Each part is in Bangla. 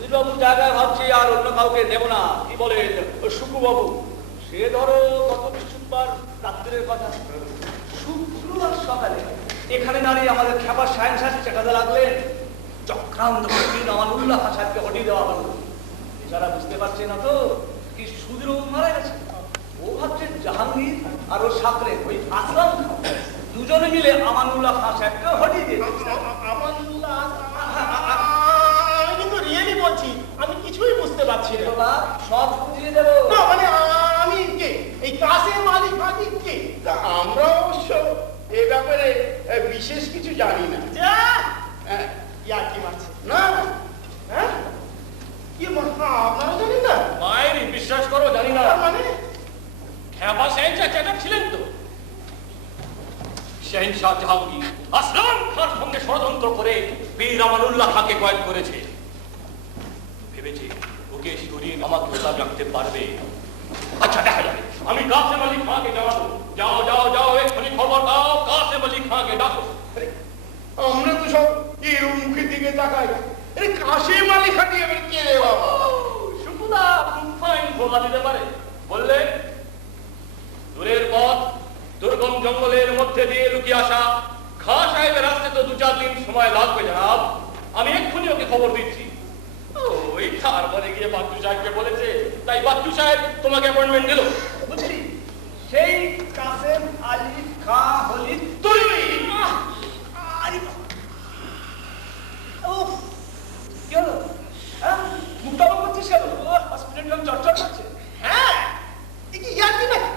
সুধীরবাবু জায়গায় ভাবছি আর অন্য কাউকে নেব না। কি বলেন শুক্রবাবু? সে ধরো গত বৃহস্পতিবার রাত্রের কথা, শুক্রবার সকালে এখানে দাঁড়িয়ে আমাদের খেপার সায়েন্স চেটাতে লাগলেন। চক্রান্ত আমানুল্লাহ খান সাহেবকে হটিয়ে দেওয়া হলো। এছাড়া বুঝতে পারছে না তো কি সুধীরবাবু মারা গেছে। ও ভাবছে জাহাঙ্গীর আর ও সাকরে ওই আসলাম দুজনে মিলে আমানুল্লাহ খান সাহেবকে হটিয়ে দিয়েছে। আমি কিন্তু রিয়েলি বলছি, আমি কিছুই বুঝতে পারছি না। সব বুঝিয়ে দেবো। না মানে আমি কে? এই কাসেম আলী খান কে? আমরা অবশ্য এ ব্যাপারে বিশেষ কিছু জানি না। যা ইয়ার কি মারছে না হ্যাঁ কি আপনারা জানেন না? মায়ের বিশ্বাস করো জানি না। মানে খেপা শাহেনশাহ চ্যাটার ছিলেন তো। শাহেনশাহ জাহাঙ্গীর আসলাম খাঁর সঙ্গে ষড়যন্ত্র করে বীর আমানুল্লাহ খাঁকে কয়েদ করেছে। ভেবেছে ওকে সরিয়ে আমাকে ওটা রাখতে পারবে। আচ্ছা দেখা যাবে। আমি কাসেম আলী খাঁকে জানাবো। যাও যাও যাও এক্ষুনি খবর দাও, কাসেম আলী খাঁকে ডাকো। আমরা তো সব এর মুখের দিকে তাকাই। আরে কাসেম আলী খান এবার কে রে বাবা? শুকুদা ফাইন ধোকা দিতে পারে। বললে দূরের পথ, দুর্গম জঙ্গলের মধ্যে দিয়ে লুকিয়ে আসা খাঁ সাহেবের আসতে তো 2-4 দিন সময় লাগবে জনাব। আমি এক্ষুনি ওকে খবর দিচ্ছি। ওই তারপরে গিয়ে বাচ্চু সাহেবকে বলেছে, তাই বাচ্চু সাহেব তোমাকে অ্যাপয়েন্টমেন্ট দিল। বুঝলি সেই কাসেম আলী খাঁ হলি তুই। কি হলো? মুখটা করছিস কেন? হসপিটাল চর্চা করছে। হ্যাঁ কি ইয়ার কি নাকি?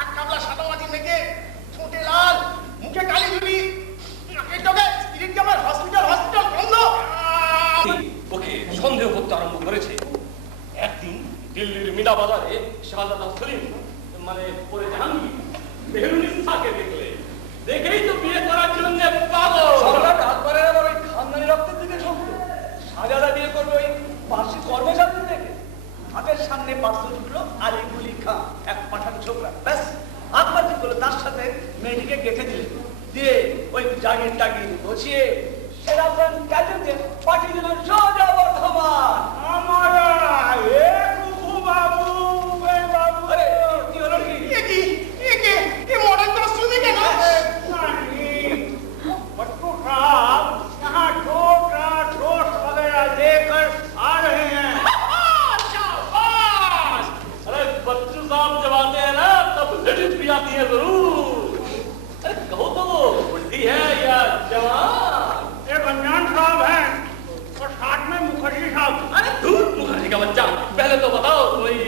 আর কাবলা সাদামাটি মেঘে ঠোঁটে লাল, মুখে কালি জুড়ি, নাকের ডগে স্পিরিট জামার হসপিটাল বন্ধ। ওকে সন্দেহ করতে আরম্ভ করেছে। একদিন দিল্লির মিনা বাজারে শাহজাদা সলিম মানে পরে জাহাঙ্গীর বেহরুনিসাকে দেখলে, দেখেই তো বিয়ে করার জন্য পাগল। সরকার হাত পারে আবার ওই খানদানি রক্তের দিকে ঝুঁকবে। শাহজাদা বিয়ে করবে ওই পার্শ্বিক কর্মচারী দেখে। হাতের সামনে পাত্র ঢুকলো আলিগুলি খাঁ, এক পাঠান ছোকরা। ব্যাস হাত পাতি করলো, তার সাথে মেয়েটিকে গেঁথে দিলে, দিয়ে ওই জাগির টাগির বসিয়ে সেরা প্রাণ কাজে দিয়ে পাঠিয়ে দিলেন সোজা বর্ধমান। আমার বাবু বাবু। আরে কি হলো কি? কি মডেল তো শুনে কেন? बट्टू साहब यहाँ छोटा ठोस वगैरह लेकर आ रहे हैं। शाबाश! अरे बच्चू साहब जब आते हैं ना तब लेडीज भी आती है जरूर। अरे कहो तो बुढ़ी है या जवान? एक अनजान साहब है और साथ में मुखर्जी साहब। अरे दूर मुखर्जी का बच्चा, पहले तो बताओ कोई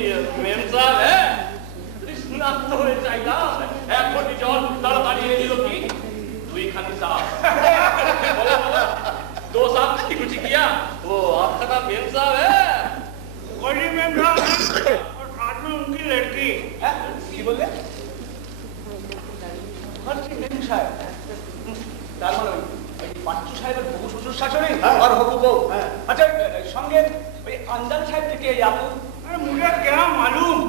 मेम साहब है? सुना तो चाहिए एक कोटी जॉन तड़पानी है लोग की दुई खानी साहब। दो साहब की कुछ किया वो आपका नाम मेम साहब है। कोई मेम साहब और साथ में उनकी लड़की है। की बोले हर्षी मेम साहब তার মানে ওই বাচ্চু সাহেবের বহু শ্বশুর শাশুড়ি আর হবু বউ। আচ্ছা সঙ্গে ওই আনজান সাহেব থেকে আপু। আরে মুঝে क्या मालूम।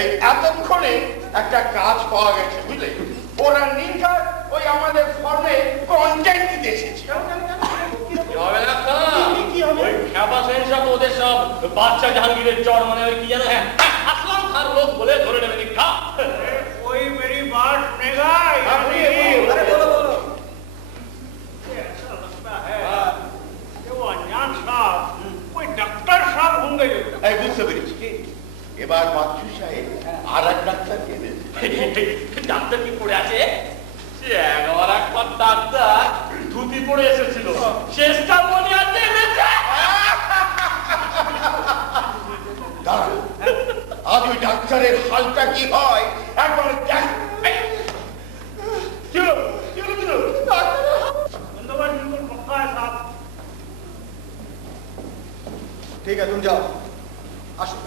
এই এতক্ষণে একটা কাজ পাওয়া গেছে বুঝলে। ওরা নির্ঘাত ওই আমাদের ফর্মে কন্টেন্ট দিতে এসেছে। কি হবে না কি হবে? ওই খেপা শাহেনশাহ তো ওদের সব বাচ্চা জাহাঙ্গীরের চর মানে ওই কি জানো হ্যাঁ আসলাম খান লোক বলে ধরে নেবে নিকা। ওই मेरी बात सुनेगा? अरे बोलो बोलो। ऐसा लगता है कि वो अनजान साहब कोई डॉक्टर साहब होंगे। এই বুঝতে পেরেছি। এবার বাচ্চু সাহেব আর এক ডাক্তারকে এনেছে। ডাক্তার কি পড়ে আছে? সে একবার একবার ডাক্তার ধুতি পড়ে এসেছিল, শেষটা মনে আছে এনেছে। দাঁড়ান, আজ ওই ডাক্তারের হালটা কি হয় একবার দেখ। কি হলো? কি হলো? কি হলো? বন্দোবস্ত बिल्कुल पक्का है साहब। ठीक है तुम जाओ, আসো।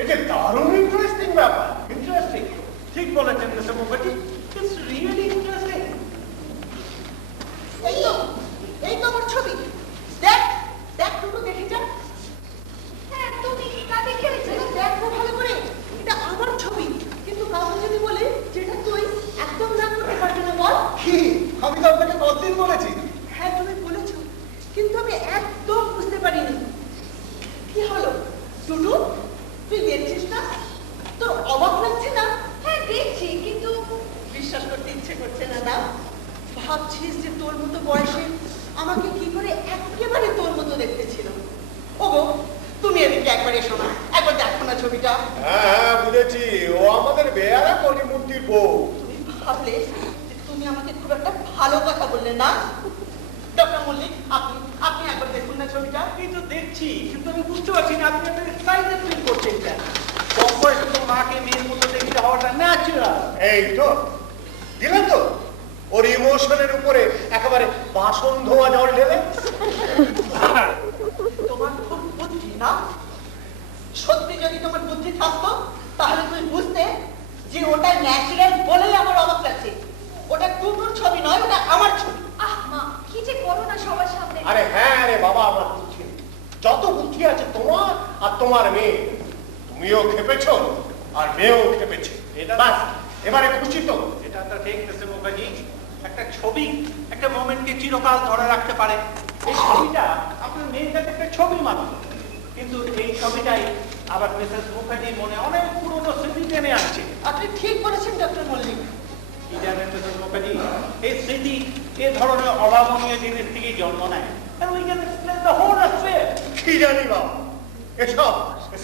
এটা দারুণ ইন্টারেস্টিং ব্যাপার। ইন্টারেস্টিং ঠিক বলেছেন mister Mukherjee. It's really interesting. এই তো আমার ছবি। দেখ দেখ দুটো দেখে যা। হ্যাঁ তুমি কাকে খেলেছো? দেখো ভালো করে, এটা আমার ছবি। ভাবছিস যে তোর মতো বয়সে আমাকে কি করে একেবারে তোর মতো দেখতে ছিল। ওগো, তুমি এদিকে একবার এসো না, একবার দেখো না ছবিটা। হ্যাঁ বুঝেছি, ও আমাদের বেয়ারা কলিমূর্তির বউ। তুমি ভাবলে যে তুমি আমাকে খুব একটা ভালো কথা বললে না? ডক্টর মল্লিক, আপনি একবার দেখুন না ছবিটা। এই তো দেখছি, কিন্তু আমি বুঝতে পারছি না আপনি একটা এক্সাইটেড ফিল করছেন কেন? কম বয়সে তো মাকে মেয়ের মতো দেখতে হওয়াটা ন্যাচারাল। এই তো দিলেন তো ওর ইমোশনের উপরে একেবারে বাসন ধোয়া জল ঢেলে। তোমার খুব বুদ্ধি না? সত্যি যদি তোমার বুদ্ধি থাকতো তাহলে তুমি বুঝতে যে ওটা ন্যাচারাল বলেই আমার অবাক লাগছে। ওটা টুকুর ছবি নয়, ওটা আমার ছবি। আহ মা, কি যে করো না সবার সামনে। আরে হ্যাঁ রে বাবা, আমার বুদ্ধি নেই। যত বুদ্ধি আছে তোমার আর তোমার মেয়ে, তুমিও খেপেছো আর মেয়েও খেপেছে। এটা বাস, এবারে খুশি তো? এটা তো ঠিক মিস্টার মুখার্জি, একটা ছবি একটা মোমেন্টকে চিরকাল ধরে রাখতে পারে। এই ছবিটা আপনার মেয়ের কাছে একটা ছবি মাত্র, কিন্তু এই ছবিটাই আবার মিসেস মুখার্জির মনে অনেক পুরনো স্মৃতি টেনে আনছে। আপনি ঠিক বলেছেন ডক্টর মল্লিক। কি জানেন মিসেস মুখার্জি, এই স্মৃতি এ ধরনের অভাবনীয় জিনিস থেকেই জন্ম নেয়। And we can explain the whole affair. কি জানি বাবা, এসব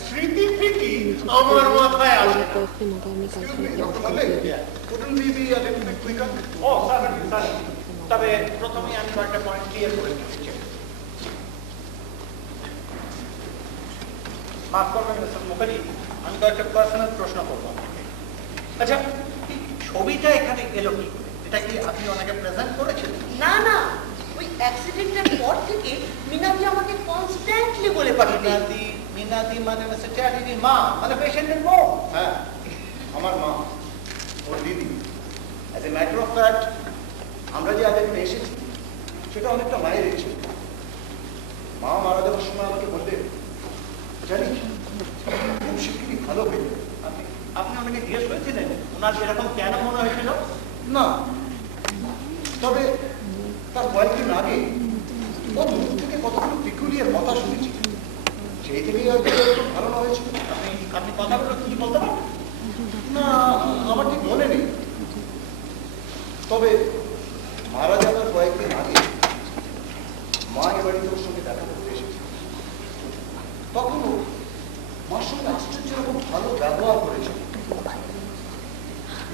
স্মৃতি ফিটি আমার মাথায় আসে না। ও certainly, certainly. তবে প্রথমে আমি কয়েকটা পয়েন্ট ক্লিয়ার করে দিতে চাই। মাফ করবেন মিস্টার মুখার্জি, আমি কয়েকটা পার্সোনাল প্রশ্ন করবো আপনাকে। আচ্ছা, এই ছবিটা এখানে এলো কি করে? এটা কি আপনি ওনাকে প্রেজেন্ট করেছিলেন? না না, ওই অ্যাক্সিডেন্টের পর থেকে মিনাদি আমাকে কনস্ট্যান্টলি বলে পাঠাতে। মিনাদি মানে মিস্টার চ্যাটার্জির মা, মানে পেশেন্টের বউ। হ্যাঁ, আমার মা, ওর দিদি। As a matter of fact, আমরা যে আজ এখানে এসেছি সেটা অনেকটা মায়ের ইচ্ছে। মা মারা যাওয়ার সময় আমাকে বললেন, জানিস খুব শিগগিরই ভালো হয়ে যাবে। আপনি ওনাকে জিজ্ঞেস করেছিলেন ওনার এরকম কেন মনে হয়েছিল? না, তবে তার কয়েকদিন আগে ও দূর থেকে কতগুলো পিকুলিয়ার কথা শুনেছি, সেই থেকেই হয়তো একটু ধারণা হয়েছিল। আপনি কথাগুলো কি বলতে পারেন? না, আমার ঠিক মনে নেই, তবে মারা যাওয়ার কয়েকদিন আগে মা এ বাড়িতে ওর সঙ্গে দেখা করতে এসেছে। তখনও মার সঙ্গে আশ্চর্য রকম ভালো ব্যবহার করেছে।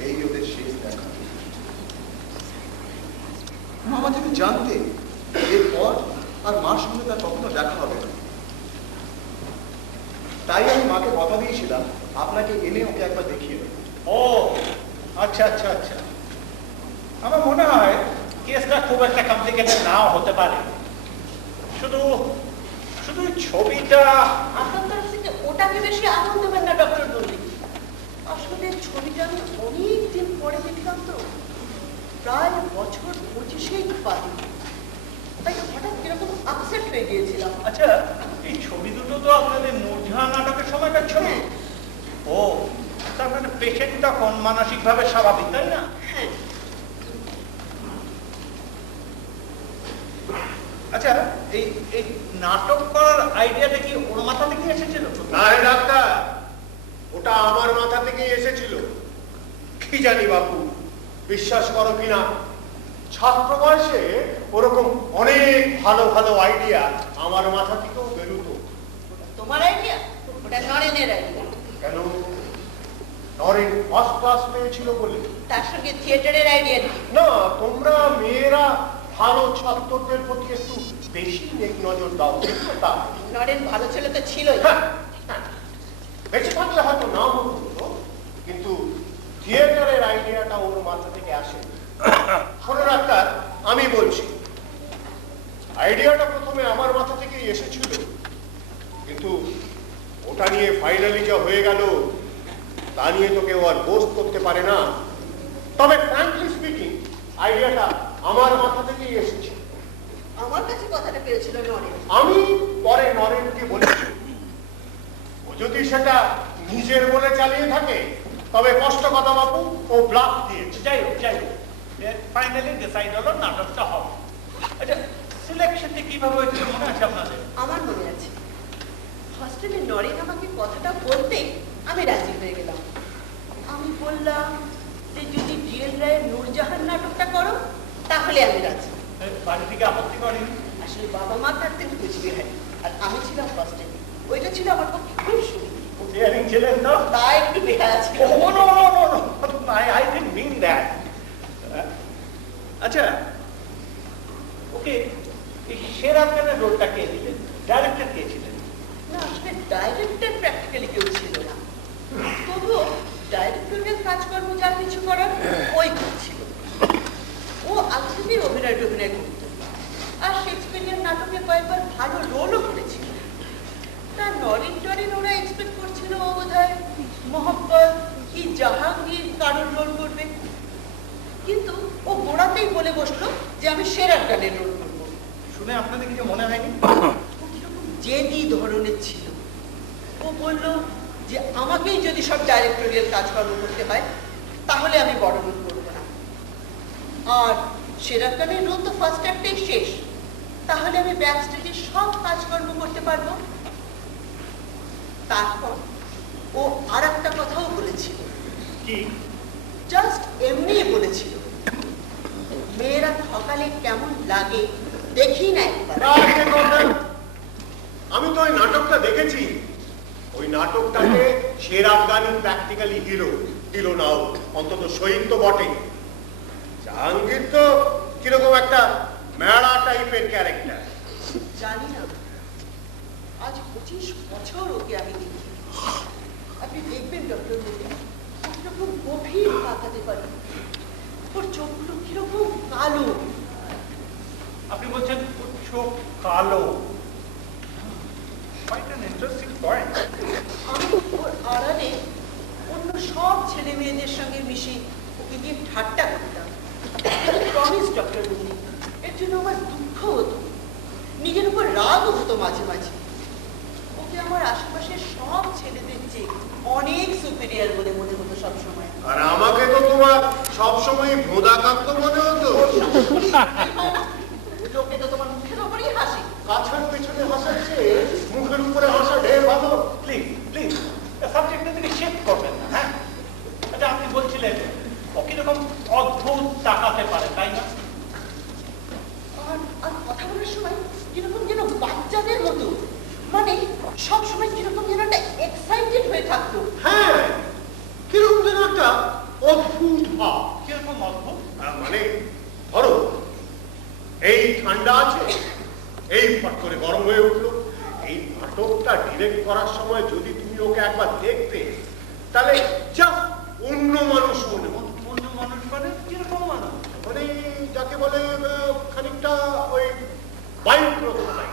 এই ওদের শেষ দেখা। মামা যদি জানতে এরপর আর মার সঙ্গে তার কখনো দেখা হবে না, তাই আমি মাকে কথা দিয়েছিলাম আপনাকে এনে ওকে একবার দেখিয়ে দেবো। ও আচ্ছা আচ্ছা আচ্ছা, আমার মনে হয় কেসটা খুব একটা কমপ্লিকেটেড নাও হতে পারে। শুধু শুধু ছবিটা আপনার তরফ থেকে ওটাকে বেশি আনন্দ দেবেন না ডক্টর মল্লিক। আসলে ছবিটা আমি অনেক দিন পরে দেখলাম তো, প্রায় বছর 25 বাদে, তাই হঠাৎ কিরকম আপসেট হয়ে গিয়েছিলাম। আচ্ছা, এই ছবি দুটো তো আপনাদের নূরজাহান নাটকের সময়কার ছবি। ও তার মানে পেশেন্ট তখন মানসিকভাবে স্বাভাবিক, তাই না? হ্যাঁ। আচ্ছা, এই এই নাটক করার আইডিয়াটা কি ওর মাথা থেকে এসেছিল? না রে ডাক্তার, ওটা আমার মাথা থেকেই এসেছিল। কি জানি বাবু, বিশ্বাস করো কিনা, ছাত্র বয়সে ওরকম অনেক ভালো ভালো আইডিয়া আমার মাথা থেকেও বেরোতো। তোমার আইডিয়া? ওটা নরেনের আইডিয়া। কেন? নরেন ফার্স্ট ক্লাস পেয়েছিল বলে? তার সঙ্গে থিয়েটারের আইডিয়া নেই? না, তোমরা মেয়েরা ভালো ছাত্রদের প্রতি একটু বেশি নজর দাও, তা নরেন ভালো ছেলে তো ছিলই। বেঁচে থাকলে হয়তো নাও হতো, কিন্তু থিয়েটারের আইডিয়াটা ওর মাথা থেকে আসে। শোনো ডাক্তার, আমি বলছি, আইডিয়াটা প্রথমে আমার মাথা থেকেই এসেছিল, কিন্তু ওটা নিয়ে ফাইনালি যা হয়ে গেল তা নিয়ে তো কেউ আর বোধ করতে পারে না। তবে ফ্র্যাঙ্কলি স্পিকিং, আইডিয়াটা আমার মাথা থেকেই এসেছে। আমার কাছে কথাটা পেয়েছিল নরেন। আমি পরে নরেনকে বলেছি, ও যদি সেটা নিজের বলে চালিয়ে থাকে তবে কষ্ট কথা বাপু, ও ব্লাফ দিয়েছে। যাই হোক ফাইনালি ডিসাইড হলো নাটকটা হবে। আচ্ছা, সিলেকশনটা কিভাবে হয়েছিল মনে আছে আপনাদের? আমার মনে আছে, হস্টেলে নরেন আমাকে কথাটা বলতেই আমি রাজি হয়ে গেলাম। আমি বললাম যে যদি ডিএল রায়ের নূরজাহান নাটকটা করো তাহলে আমি রাজি। বাড়ি থেকে আপত্তি করেনি? আসলে বাবা মা থাকতেন কুচবিহারে, আর আমি ছিলাম ফার্স্টে। ওইটা ছিল আমার পক্ষে খুব সুবিধা। কুচবিহারি ছিলেন তো? তা একটু বেকার আছে। I didn't mean that. আচ্ছা, ওকে এই শের আফগানের রোলটা কে দিলেন? ডাইরেক্টর কে ছিলেন? না, আসলে ডাইরেক্টর প্র্যাকটিক্যালি কেউ ছিল না, তবুও ডাইরেক্টরের কাজকর্ম যা কিছু করার ওই করছিল। ও আলসেমি অভিনয় করতো, আর শেক্সপিয়ারের নাটকে কয়েকবার ভালো রোলও করেছিল। তার নরিন টরিন ওরা এক্সপেক্ট করছিল ও বোধহয় মোহাম্মদ কি জাহাঙ্গীর কারোর রোল করবে, কিন্তু ও গোড়াতেই বলে বসলো যে আমি শের আফগানের রোল করবো। শুনে আপনাদের কিছু মনে হয়নি? ও কিরকম জেদি ধরনের ছিল। ও বলল যে আমাকেই যদি সব ডাইরেক্টরিয়াল কাজকর্ম করতে হয় তাহলে আমি বড় রোল করবো না, আর শের আফগানের রোল তো ফার্স্ট অ্যাক্টেই শেষ, তাহলে আমি ব্যাক স্টেজে সব কাজকর্ম করতে পারবো। তারপর ও আর একটা কথাও বলেছিল। কি? জাস্ট এমনি বলেছিল, মেয়েরা সকালে কেমন লাগে দেখি না একবার। আমি তো ওই নাটকটা দেখেছি। ওই নাটকটাকে শের আফগানি প্র্যাকটিক্যালি হিরো দিল না, অন্তত শহীদ তো বটে। জাহাঙ্গীর তো কিরকম একটা মেড়া টাইপের ক্যারেক্টার। জানি না, আজ 25 বছর ওকে আমি দেখি। আপনি দেখবেন ডক্টর মোদী, ও কিরকম গভীর তাকাতে পারে, ওর চোখগুলো কিরকম কালো। আপনি বলছেন ওর চোখ কালো? Quite an interesting point. আমি ওর আড়ালে অন্য সব ছেলে মেয়েদের সঙ্গে মিশে ওকে দিয়ে ঠাট্টা করতাম। প্রমিস ডক্টর মোদী, এর জন্য আমার দুঃখ হতো, নিজের উপর রাগও হতো মাঝে মাঝে। ওকে আমার আশেপাশের সব ছেলেদের চেয়ে অনেক সুপিরিয়ার বলে মনে হতো সবসময়। আর আমাকে তো তোমার সবসময় ভোদাকান্ত মনে হতো। লোকে তো তোমার মুখের ওপরই হাসি। কাছার পেছনে হাসার চেয়ে মুখের উপরে হাসা ঢের ভালো। প্লিজ প্লিজ সাবজেক্টটা থেকে শিফট করবেন না। হ্যাঁ, আচ্ছা, আপনি বলছিলেন ও কিরকম অদ্ভুত তাকাতে পারে, তাই না? আর কথা বলার সময় কিরকম যেন বাচ্চাদের মতো, মানে সবসময় কিরকম যেন একটা এক্সাইটেড হয়ে থাকতো। হ্যাঁ, কিরকম যেন একটা অদ্ভুত ভাব। কিরকম অদ্ভুত? মানে ধরো এই ঠান্ডা আছে, এই ফট করে গরম হয়ে উঠলো। এই নাটকটা ডিরেক্ট করার সময় যদি তুমি ওকে একবার দেখতে, তাহলে জাস্ট অন্য মানুষ মনে হতো। অন্য মানুষ মানে কিরকম মানুষ? মানে যাকে বলে খানিকটা ওই বায়ু প্রকৃতি।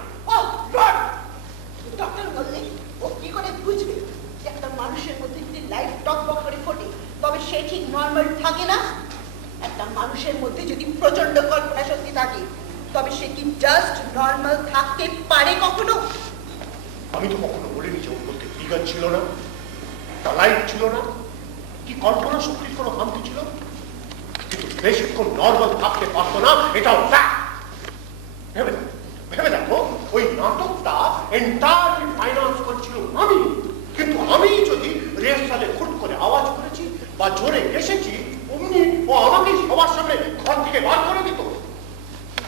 ডক্টর বললেন ও কি করে বুঝবে যে একটা মানুষের মধ্যে যদি লাইফ টকবক করে ফোটে তবে সে ঠিক নর্মাল থাকে না? একটা মানুষের মধ্যে যদি প্রচন্ড কল্পনা শক্তি থাকে তবে সে কি জাস্ট নর্মাল থাকতে পারে কখনো? আমি তো কখনো বলিনি যে ওর মধ্যে ফিগার ছিল না, লাইফ ছিল না, কি কল্পনা শক্তির কোনো খামতি ছিল, কিন্তু বেশিক্ষণ নর্মাল থাকতে পারতো না, এটাও ফ্যাক্ট। ভেবে দেখো, ওই নাটকটা এন্টায়ারলি ফাইন্যান্স করছিল আমি, কিন্তু আমি যদি রিহার্সালে হুট করে আওয়াজ করেছি বা জোরে এসেছি, অমনি ও আমাকে সবার সামনে ঘর থেকে বার করে দিত।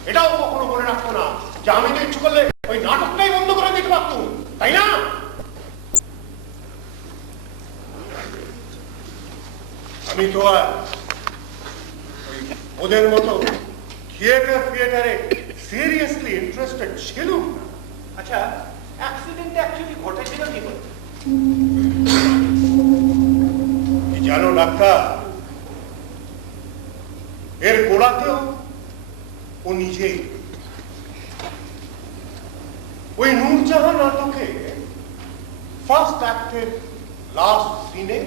এটাও কখনো মনে রাখতো না যে আমি তো ইচ্ছু করলে ওই নাটকটাই বন্ধ করে দিতে পারতুম, তাই না? আমি তো আর ওদের মতো থিয়েটারে সিরিয়াসলি ইন্টারেস্টেড ছিলাম না। আচ্ছা, অ্যাক্সিডেন্টটা অ্যাকচুয়ালি ঘটেছিল কি করে? জানো ডাক্তার, এর গোড়াতেও ও নিজেই ওই নূরজাহান নাটকে ফার্স্ট অ্যাক্টের লাস্ট সিনে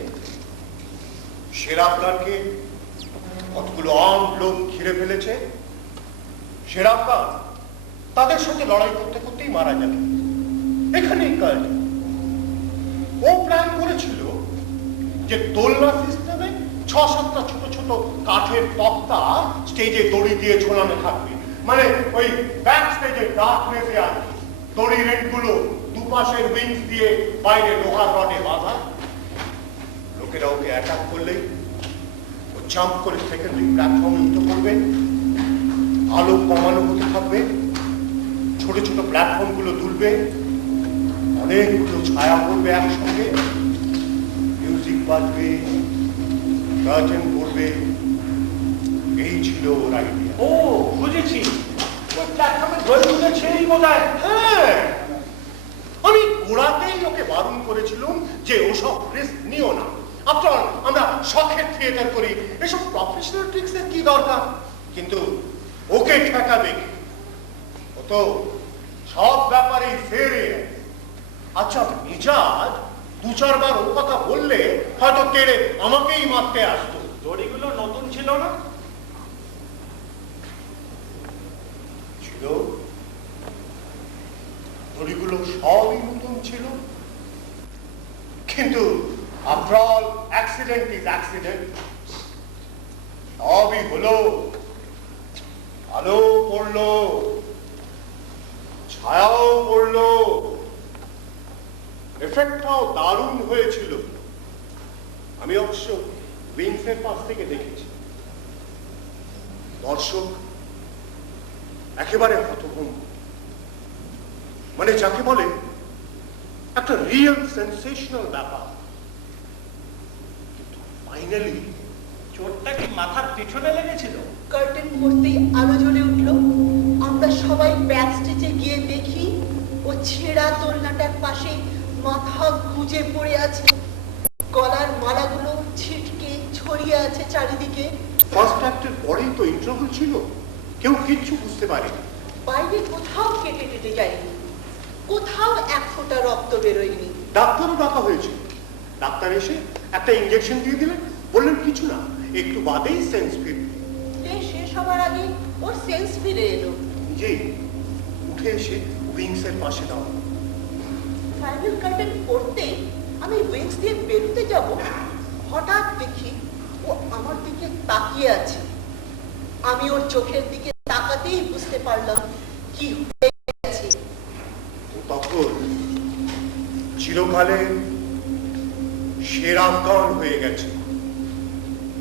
শের আফগানকে কতগুলো আর্ম লোক ঘিরে ফেলেছে। শের আফগান তাদের সাথে লড়াই করতে করতেই মারা যাবে। এখানেই কাজ। ও প্ল্যান করেছিল যে দোলনা সিস্টেমে 6-7টা ছোট ছোট কাঠের তক্তা স্টেজে দড়ি দিয়ে ঝোলানো থাকবে, মানে ওই ব্যাক স্টেজের ডার্কনেসে আর দড়ি রেডগুলো দুপাশের উইংস দিয়ে বাইরে লোহার রডে বাঁধা। লোকেরা ওকে অ্যাটাক করলেই ও জাম্প করে সেকেন্ডারি প্ল্যাটফর্মে উঠে পড়বে, আলো কমানো হতে থাকবে, ছোট ছোট প্ল্যাটফর্মগুলো দুলবে, অনেকগুলো ছায়া পড়বে একসঙ্গে, মিউজিক বাজবে, কার্টেন পড়বে। এই ছিল ওর আইডিয়া। ও বুঝেছি, ওই প্ল্যাটফর্মে দড়িগুলো ছেড়েই বোধ হয়। হ্যাঁ, আমি গোড়াতেই ওকে বারণ করেছিলাম যে ওসব রিস্ক নিও না। আফটার অল আমরা শখের থিয়েটার করি, এসব প্রফেশনাল ট্রিক্সের কি দরকার? কিন্তু ওকে ঠেকাবে কি? ও তো সব ব্যাপারে ফেরে। আচ্ছা, মিজাজ দু চারবার ও কথা বললে হয়তো তেড়ে আমাকেই মারতে আসতো। দড়িগুলো নতুন ছিল না? ছিল, দড়িগুলো সবই নতুন ছিল, কিন্তু after all accident is accident. সবই হলো, আলো পড়লো, ছায়াও পড়লো, এফেক্টটাও দারুণ হয়েছিল। আমি অবশ্য উইংসের পাশ থেকে দেখেছি। দর্শক একেবারে হতভম্ব, মানে যাকে বলে একটা রিয়েল সেন্সেশনাল ব্যাপার। কিন্তু ফাইনালি চোটটা কি মাথার পিছনে লেগেছিল? কার্টেন পড়তেই আলো জ্বলে উঠল। আমরা সবাই ব্যাক স্টেজে গিয়ে দেখি ও ছেঁড়া দোলনাটার পাশে মাথা গুজে পড়ে আছে, গলার মালাগুলো ছিটকে ছড়িয়ে আছে চারিদিকে। ফার্স্ট অ্যাক্টের পরেই তো ইন্টারভেল ছিল, কেউ কিচ্ছু বুঝতে পারেনি। বাইরে কোথাও কেটে কেটে যায়নি, কোথাও এক ফোঁটা রক্ত বেরোয়নি। ডাক্তারও ডাকা হয়েছিল। ডাক্তার এসে একটা ইঞ্জেকশন দিয়ে দিলেন, বললেন কিছু না, একটু বাদেই সেন্স ফিরবে। প্লে শেষ হবার আগে ওর সেন্স ফিরে এলো। নিজেই উঠে এসে উইংসের পাশে দাঁড়ানো। ফাইনাল কার্টেন পড়তেই আমি উইংস দিয়ে বেরোতে যাব, হঠাৎ দেখি ও আমার দিকে তাকিয়ে আছে। আমি ওর চোখের দিকে তাকাতেই বুঝতে পারলাম কি হয়ে গেছে। তখন চিরকালে সেরা গান হয়ে গেছে।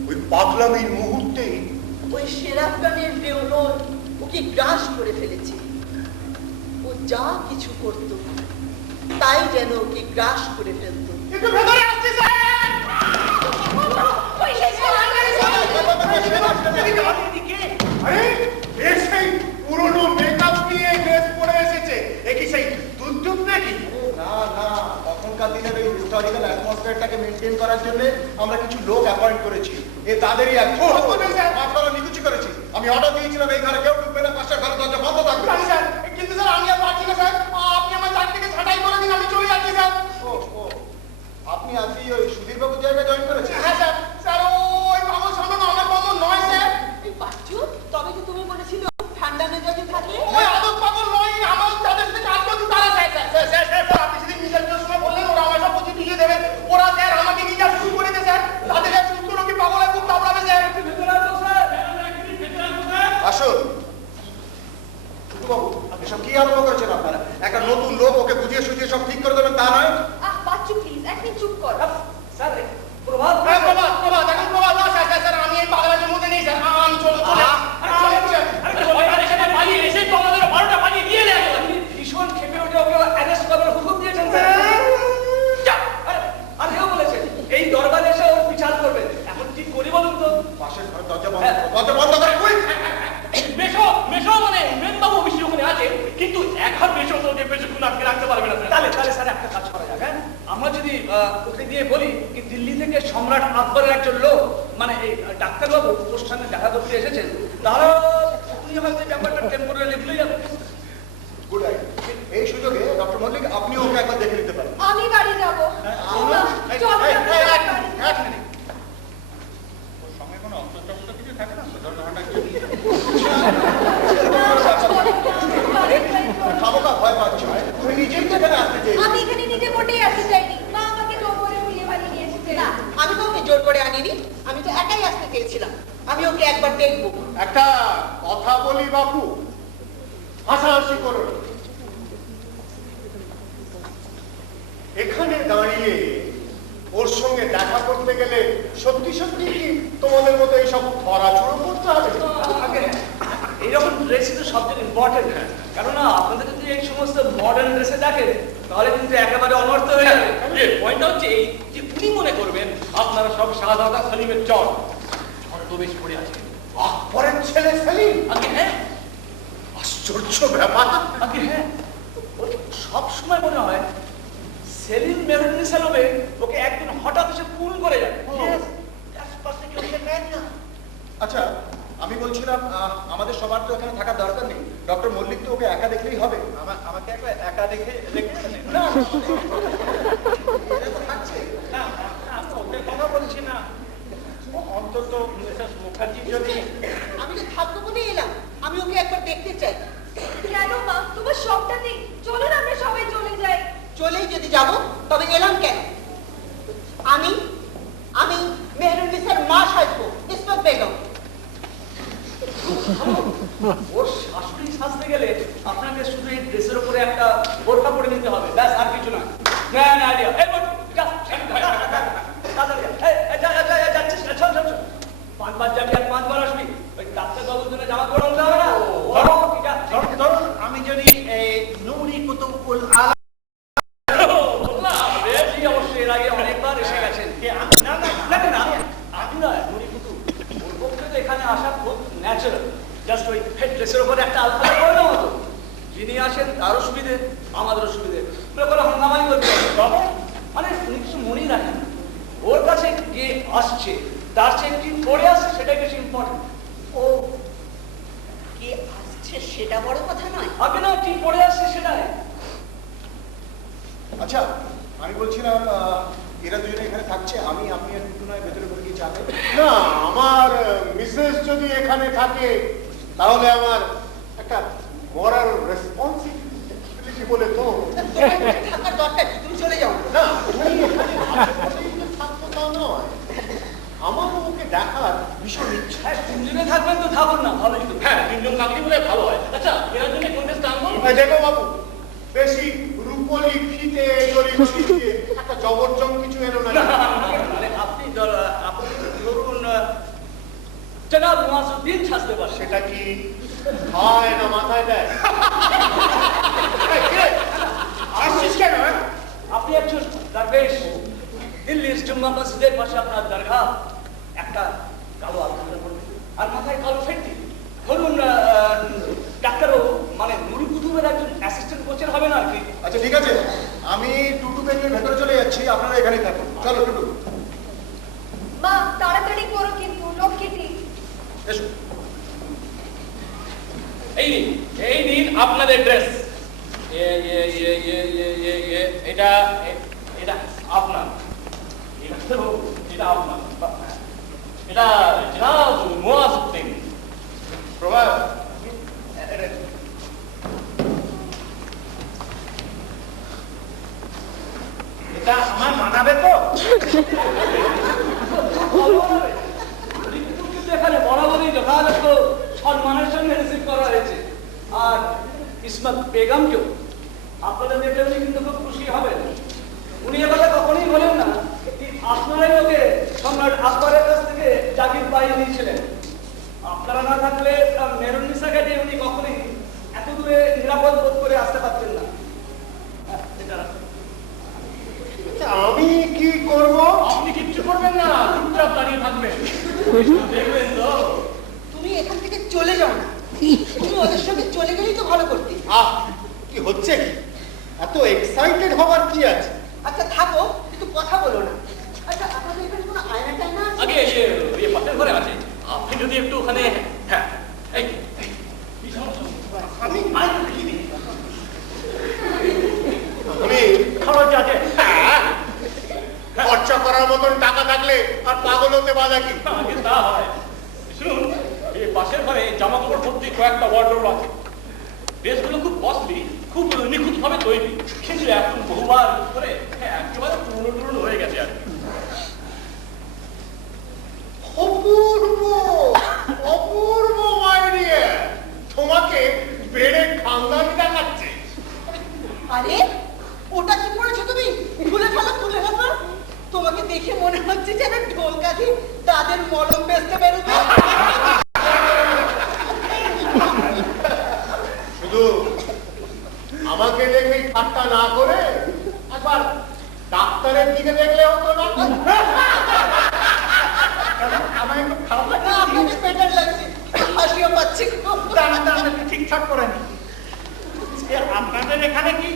ওই পাগলামির মুহূর্তেই ওই সেরাফগানের রেওলন ওকে গ্রাস করে ফেলেছে। ও যা কিছু করত তাই যেন ওকে গ্রাস করে ফেলত। একটু ভেতরে আসছি স্যার। আরে এ সেই পুরনো মেকআপ নিয়ে ড্রেস পরে এসেছে, এ কি সেই দুধ নাকি? না না, তখনকার দিনের এই হিস্টোরিক্যাল অ্যাটমসফিয়ারটাকে মেনটেন করার জন্য আমরা কিছু লোক অ্যাপয়েন্ট করেছি। এ তাদেরই নিকুচি করেছি। আমি অর্ডার দিয়েছিলাম এই ঘরে কেউ ঢুকবে না, পাশের ঘরে দরজা বন্ধ থাকবে। স্যার, কিন্তু স্যার আমি আর পারছি না স্যার, আপনি আমার চাকরি থেকে ছাঁটাই করে দিন, আমি চলে যাচ্ছি স্যার। ও ও, আপনি আজকে ওই সুধীর বাবুর জায়গায় জয়েন করেছেন? হ্যাঁ স্যার, স্যার ওই পাগল সামনে আমার পাগল নয় স্যার। এই বাচ্চু, তবে তো তুমি বলেছিলে ঠান্ডা মেজাজে থাকে। ওই আদব পাগল নয়, আমার যাদের সাথে কাজ করছি তারা sir. Sir sir sir sir আপনি সেদিন নিজের সময় বললেন ওরা আমার সব বুঝিয়ে দিয়ে দেবে, ওরা স্যার আমাকে নিয়ে যাওয়া শুরু করে দেয় স্যার। তাদের এক সুস্থ লোকই পাগল খুব তাবড়াবে স্যার। আসুন বাবু, এসব কি আরম্ভ করেছেন আপনারা? একটা নতুন লোক, ওকে বুঝিয়ে সুঝিয়ে সব ঠিক করে দেবেন তা নয়। বাচ্চু প্লিজ একদিন চুপ কর। স্যার প্রভাত হ্যাঁ প্রভাত, প্রভাত, এখন প্রভাত না স্যার, স্যার আমি এই পাগলের মধ্যে নেই স্যার, আমি চলে পালিয়ে এসে তো আমাদের 12টা বাজিয়ে দিয়ে দেয়। ভীষণ খেপে উঠে ওকে অ্যারেস্ট করার হুকুম দিয়েছেন স্যার। আর কেউ বলেছে এই দরবারে এসে ওর বিচার করবেন। এখন কি করি বলুন তো? পাশের ঘরে দরজা বন্ধ, দরজা বন্ধ করে মেশো মেশো মানে মেনবাবু অবশ্যই ওখানে আছে, কিন্তু এখন মেশো তো যে বেশিক্ষণ আটকে রাখতে পারবে না স্যার। তাহলে স্যার একটা কাজ করা যাক। হ্যাঁ, আমরা যদি ওকে দিয়ে বলি কি দিল্লি থেকে সম্রাট আকবরের একজন লোক মানে এই ডাক্তারবাবু ওর সঙ্গে দেখা করতে এসেছেন, তাহলে তুই আমাদের ব্যাপারটা টেম্পোরারি ভুলে যাবে। Good idea. এই সুযোগে ডক্টর মল্লিক আপনি ওকে একবার দেখে নিতে পারেন। আমি বাড়ি যাবো। চল এক মিনিট, ওর সঙ্গে কোনো অস্ত্র কিছু থাকে না? খামোকা ভয় পাচ্ছ, তুমি নিজেই তো এখানে আসতে চেয়েছো। আমি এখানে নিজে মোটেই আসতে চাইনি, মা আমাকে জোর করে বিয়ে বাড়ি নিয়ে এসেছে। না, আমি তো ওকে জোর করে আনিনি, আমি তো একাই আসতে চেয়েছিলাম। আমি ওকে একবার দেখবো। একটা কথা বলি বাপু, হাসাহাসি করো না। এখানে দাঁড়িয়ে ওর সঙ্গে দেখা করতে গেলে সত্যি সত্যি কি তোমাদের মতো এইসব ধরাচড়ো করতে হবে? এইরকম ড্রেসই তো সবচেয়ে ইম্পর্টেন্ট। কেননা আপনাদের যদি এই সমস্ত মডার্ন ড্রেসে দেখেন তাহলে কিন্তু একেবারে অনর্থ হয়ে যাবে। পয়েন্টটা হচ্ছে এই যে উনি মনে করবেন আপনারা সব শাহজাদা সেলিমের চর ছদ্মবেশ পড়ে আছে। পরের ছেলে সেলিম, আগে হ্যাঁ, আশ্চর্য ব্যাপার। আগে হ্যাঁ, ওর সব সময় মনে হয় সেলিম মেহরুন্নিসা লোভে ওকে একদিন হঠাৎ এসে খুন করে যায়। আচ্ছা, আমি বলছিলাম আমাদের সবার তো এখানে থাকার দরকার নেই। ডক্টর মল্লিক তো ওকে একা দেখলেই হবে। আমাকে একবার একা দেখে রেখে দেবেন? না, এরা তো থাকছে। না, আমি ওদের কথা বলছি না। অন্তত মিসেস মুখার্জি যদি আমি তো থাকবো বলেই এলাম, আমি ওকে একবার দেখতে চাই। কেন মা, তোমার সবটা নেই, চলো না আমরা সবাই চলে যাই। চলেই যদি যাব তবে এলাম কেন? আমি আমি মেহরুন্নিসার মা সাজবো, ইসমাত বেগম। ওর শাশুড়ি সাজতে গেলে আপনাকে শুধু এই ড্রেসের উপরে একটা বোরকা পরে নিতে হবে, ব্যাস, আর কিছু না। আইডিয়া। যাচ্ছিস না, চল চল চল। 5 বার যাবি আর 5 বার আসবি। ওই ডাক্তার বাবুর জন্য জামা পরে আনতে হবে না। ধরুন আমি যদি এই নুরি কুতুবুল আলম অবশ্যই এর আগে অনেকবার এসে গেছেন। না না না না না, আমি নয়, নুরি কুতুব। ওর পক্ষে তো এখানে আসা খুব ন্যাচারাল। জাস্ট ওই ড্রেসের উপরে একটা আলফা করে নেওয়া হতো। যিনি আসেন তারও সুবিধে, আমাদেরও সুবিধে। কোনো হাঙ্গামাই করতে হবে। মানে উনি কিছু মনেই রাখেন না। ওর কাছে কে আসছে তার চেয়ে কি পড়ে আসছে সেটাই বেশি ইম্পর্টেন্ট। ও কে আসছে সেটা বড় কথা নয়, আগে না কি পড়ে আসছে সেটাই। আচ্ছা, আমি বলছিলাম এরা দুজনে এখানে থাকছে, আমি আপনি আর দুটো নয় ভেতরে করে গিয়ে যাবে। না, আমার মিসেস যদি এখানে থাকে তাহলে আমার একটা মরাল রেসপন্সিবিলিটি বলে তো। তোমার এখানে থাকার দরকার কি? তুমি চলে যাও। না, তুমি এখানে আশেপাশেই যে থাকবো তা নয়, আমারও ওকে দেখার ভীষণ ইচ্ছা। হ্যাঁ, 3 জনে থাকবেন তো থাকুন না, ভালোই তো। হ্যাঁ, 3 জন থাকলে বলে ভালো হয়। আচ্ছা, এর জন্য কোন ড্রেসটা আনবো? দেখো বাবু, বেশি রূপলি ফিতে জড়ি দিয়ে একটা জবরজং কিছু এলো না। মানে আপনি ধরুন জনাব মুয়াজ্জুদ্দিন সাজতে পারছেন। সেটা কি হয় না মাথায় দেয়? আসছিস কেন? আপনি একজন দরবেশ, দিল্লির জুম্মা মসজিদের পাশে আপনার দরগা, একটা কালো আলখাল্লা পড়বে আর মাথায় কালো ফেটটি। ধরুন ডাক্তারবাবু, মানে নুরি কুতুবের একজন অ্যাসিস্ট্যান্ট কোচের হবে না আর কি। আচ্ছা ঠিক আছে, আমি টুটুকে নিয়ে ভেতরে চলে যাচ্ছি, আপনারা এখানেই থাকুন। চলো টুটু, মা তাড়াতাড়ি করো কিন্তু, লক্ষ্মীটি। এসো। এই নিন আপনাদের ড্রেস। এটা এটা আপনার, এটা আপনার, এটা জনাব মুয়াজ্জুদ্দিন। প্রভাত, এটা আমার মানাবে তো? কিন্তু এখানে বরাবরই যথাযথ সম্মানের সঙ্গে রিসিভ করা হয়েছে। আর ইসমাত বেগমকেও আপনাদের দেখলে উনি কিন্তু খুব খুশি হবেন। উনি এবারে কখনোই বলেন না আপনারাই ওকে সম্রাট আকবরের কাছ থেকে জাগির পাইয়ে দিয়েছিলেন। আপনারা না থাকলে মেহরুন্নিসাকে নিয়ে উনি কখনোই এত দূরে নিরাপদ বোধ করে আসতে পারতেন না। এটা আমি কি করব? আপনি কিচ্ছু করবেন না, চুপচাপ দাঁড়িয়ে থাকবেন। দেখবেন তো তুমি এখান থেকে চলে যাও না, তুমি ওদের সঙ্গে চলে গেলেই তো ভালো করতে। কি হচ্ছে কি? এত এক্সাইটেড হবার কি আছে? আচ্ছা থাকো, কিন্তু কথা বলো না। আচ্ছা আপনাদের এখানে কোনো আয়না টায়না আছে? আগে এসে পাশের ঘরে আছে, আপনি যদি একটু ওখানে। হ্যাঁ, এই কি সমস্যা? আমি তুমি খরচ আছে। খরচা করার মতন টাকা থাকলে আর পাগল হতে বাধা কি? আগে তা হয়। শুনুন, এই পাশের ঘরে জামা কাপড় ভর্তি কয়েকটা ওয়ার্ডরোব আছে। ড্রেসগুলো খুব কস্টলি, খুব নিখুঁত ভাবে তৈরি, কিন্তু এখন বহুবার করে একেবারে পুরনো হয়ে গেছে আর কি। অপূর্ব, অপূর্ব আইডিয়া। তোমাকে বেড়ে খানদানি দেখাচ্ছে। আরে ওটা কি পড়েছো তুমি? খুলে ফেলো, খুলে ফেলো। তোমাকে দেখে মনে হচ্ছে যেন ঢোল কাঁধে তাদের মলম বেচতে বেরোবে। আমাকে দেখেই ঠাট্টা না করে একবার ডাক্তারের দিকে দেখলে হতো না? আমার একটু খারাপ না, লাগছে। আপনাকে better লাগছে। হাসিও পাচ্ছি খুব। দাঁড়াতে একটু ঠিকঠাক করে নি। আপনাদের এখানে কি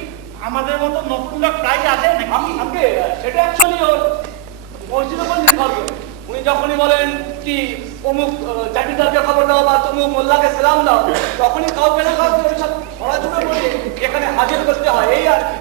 আমাদের মতো নতুনরা প্রায় আসে নাকি? আমাকে সেটা অ্যাকচুয়ালি ওর মসজিদের উপর নির্ভর করে। উনি যখনই বলেন কি অমুক জাতিদারকে খবর দাও বা তমুক মোল্লাকে সালাম দাও, তখনই কাউকে না কাউকে ওইসব পড়াশোনা করে এখানে হাজির করতে হয়, এই আর কি।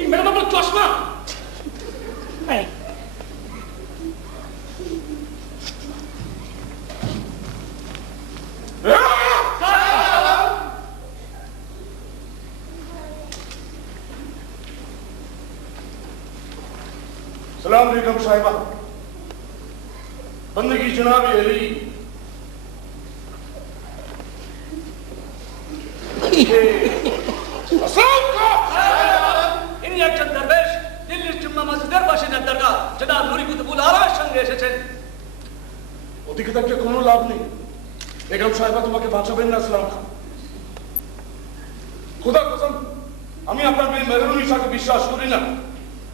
এই ম্যাডাম আপনার চশমা। सलाम बेगम साहिबा, बंदगी जनाब अली। ইনি একজন দরবেশ, দিল্লির জুম্মা মসজিদের বাসিন্দার দরগা জনাব নুরি কুতুবুল আলার সঙ্গে এসেছেন। ওদিকে তাকে কোনো লাভ নেই। বেগম সাহেবা তোমাকে বাঁচাবেন না ইসলাম খান। खुदा कसम আমি আপনার মেয়ে মেহরুনিসাকে বিশ্বাস করি না।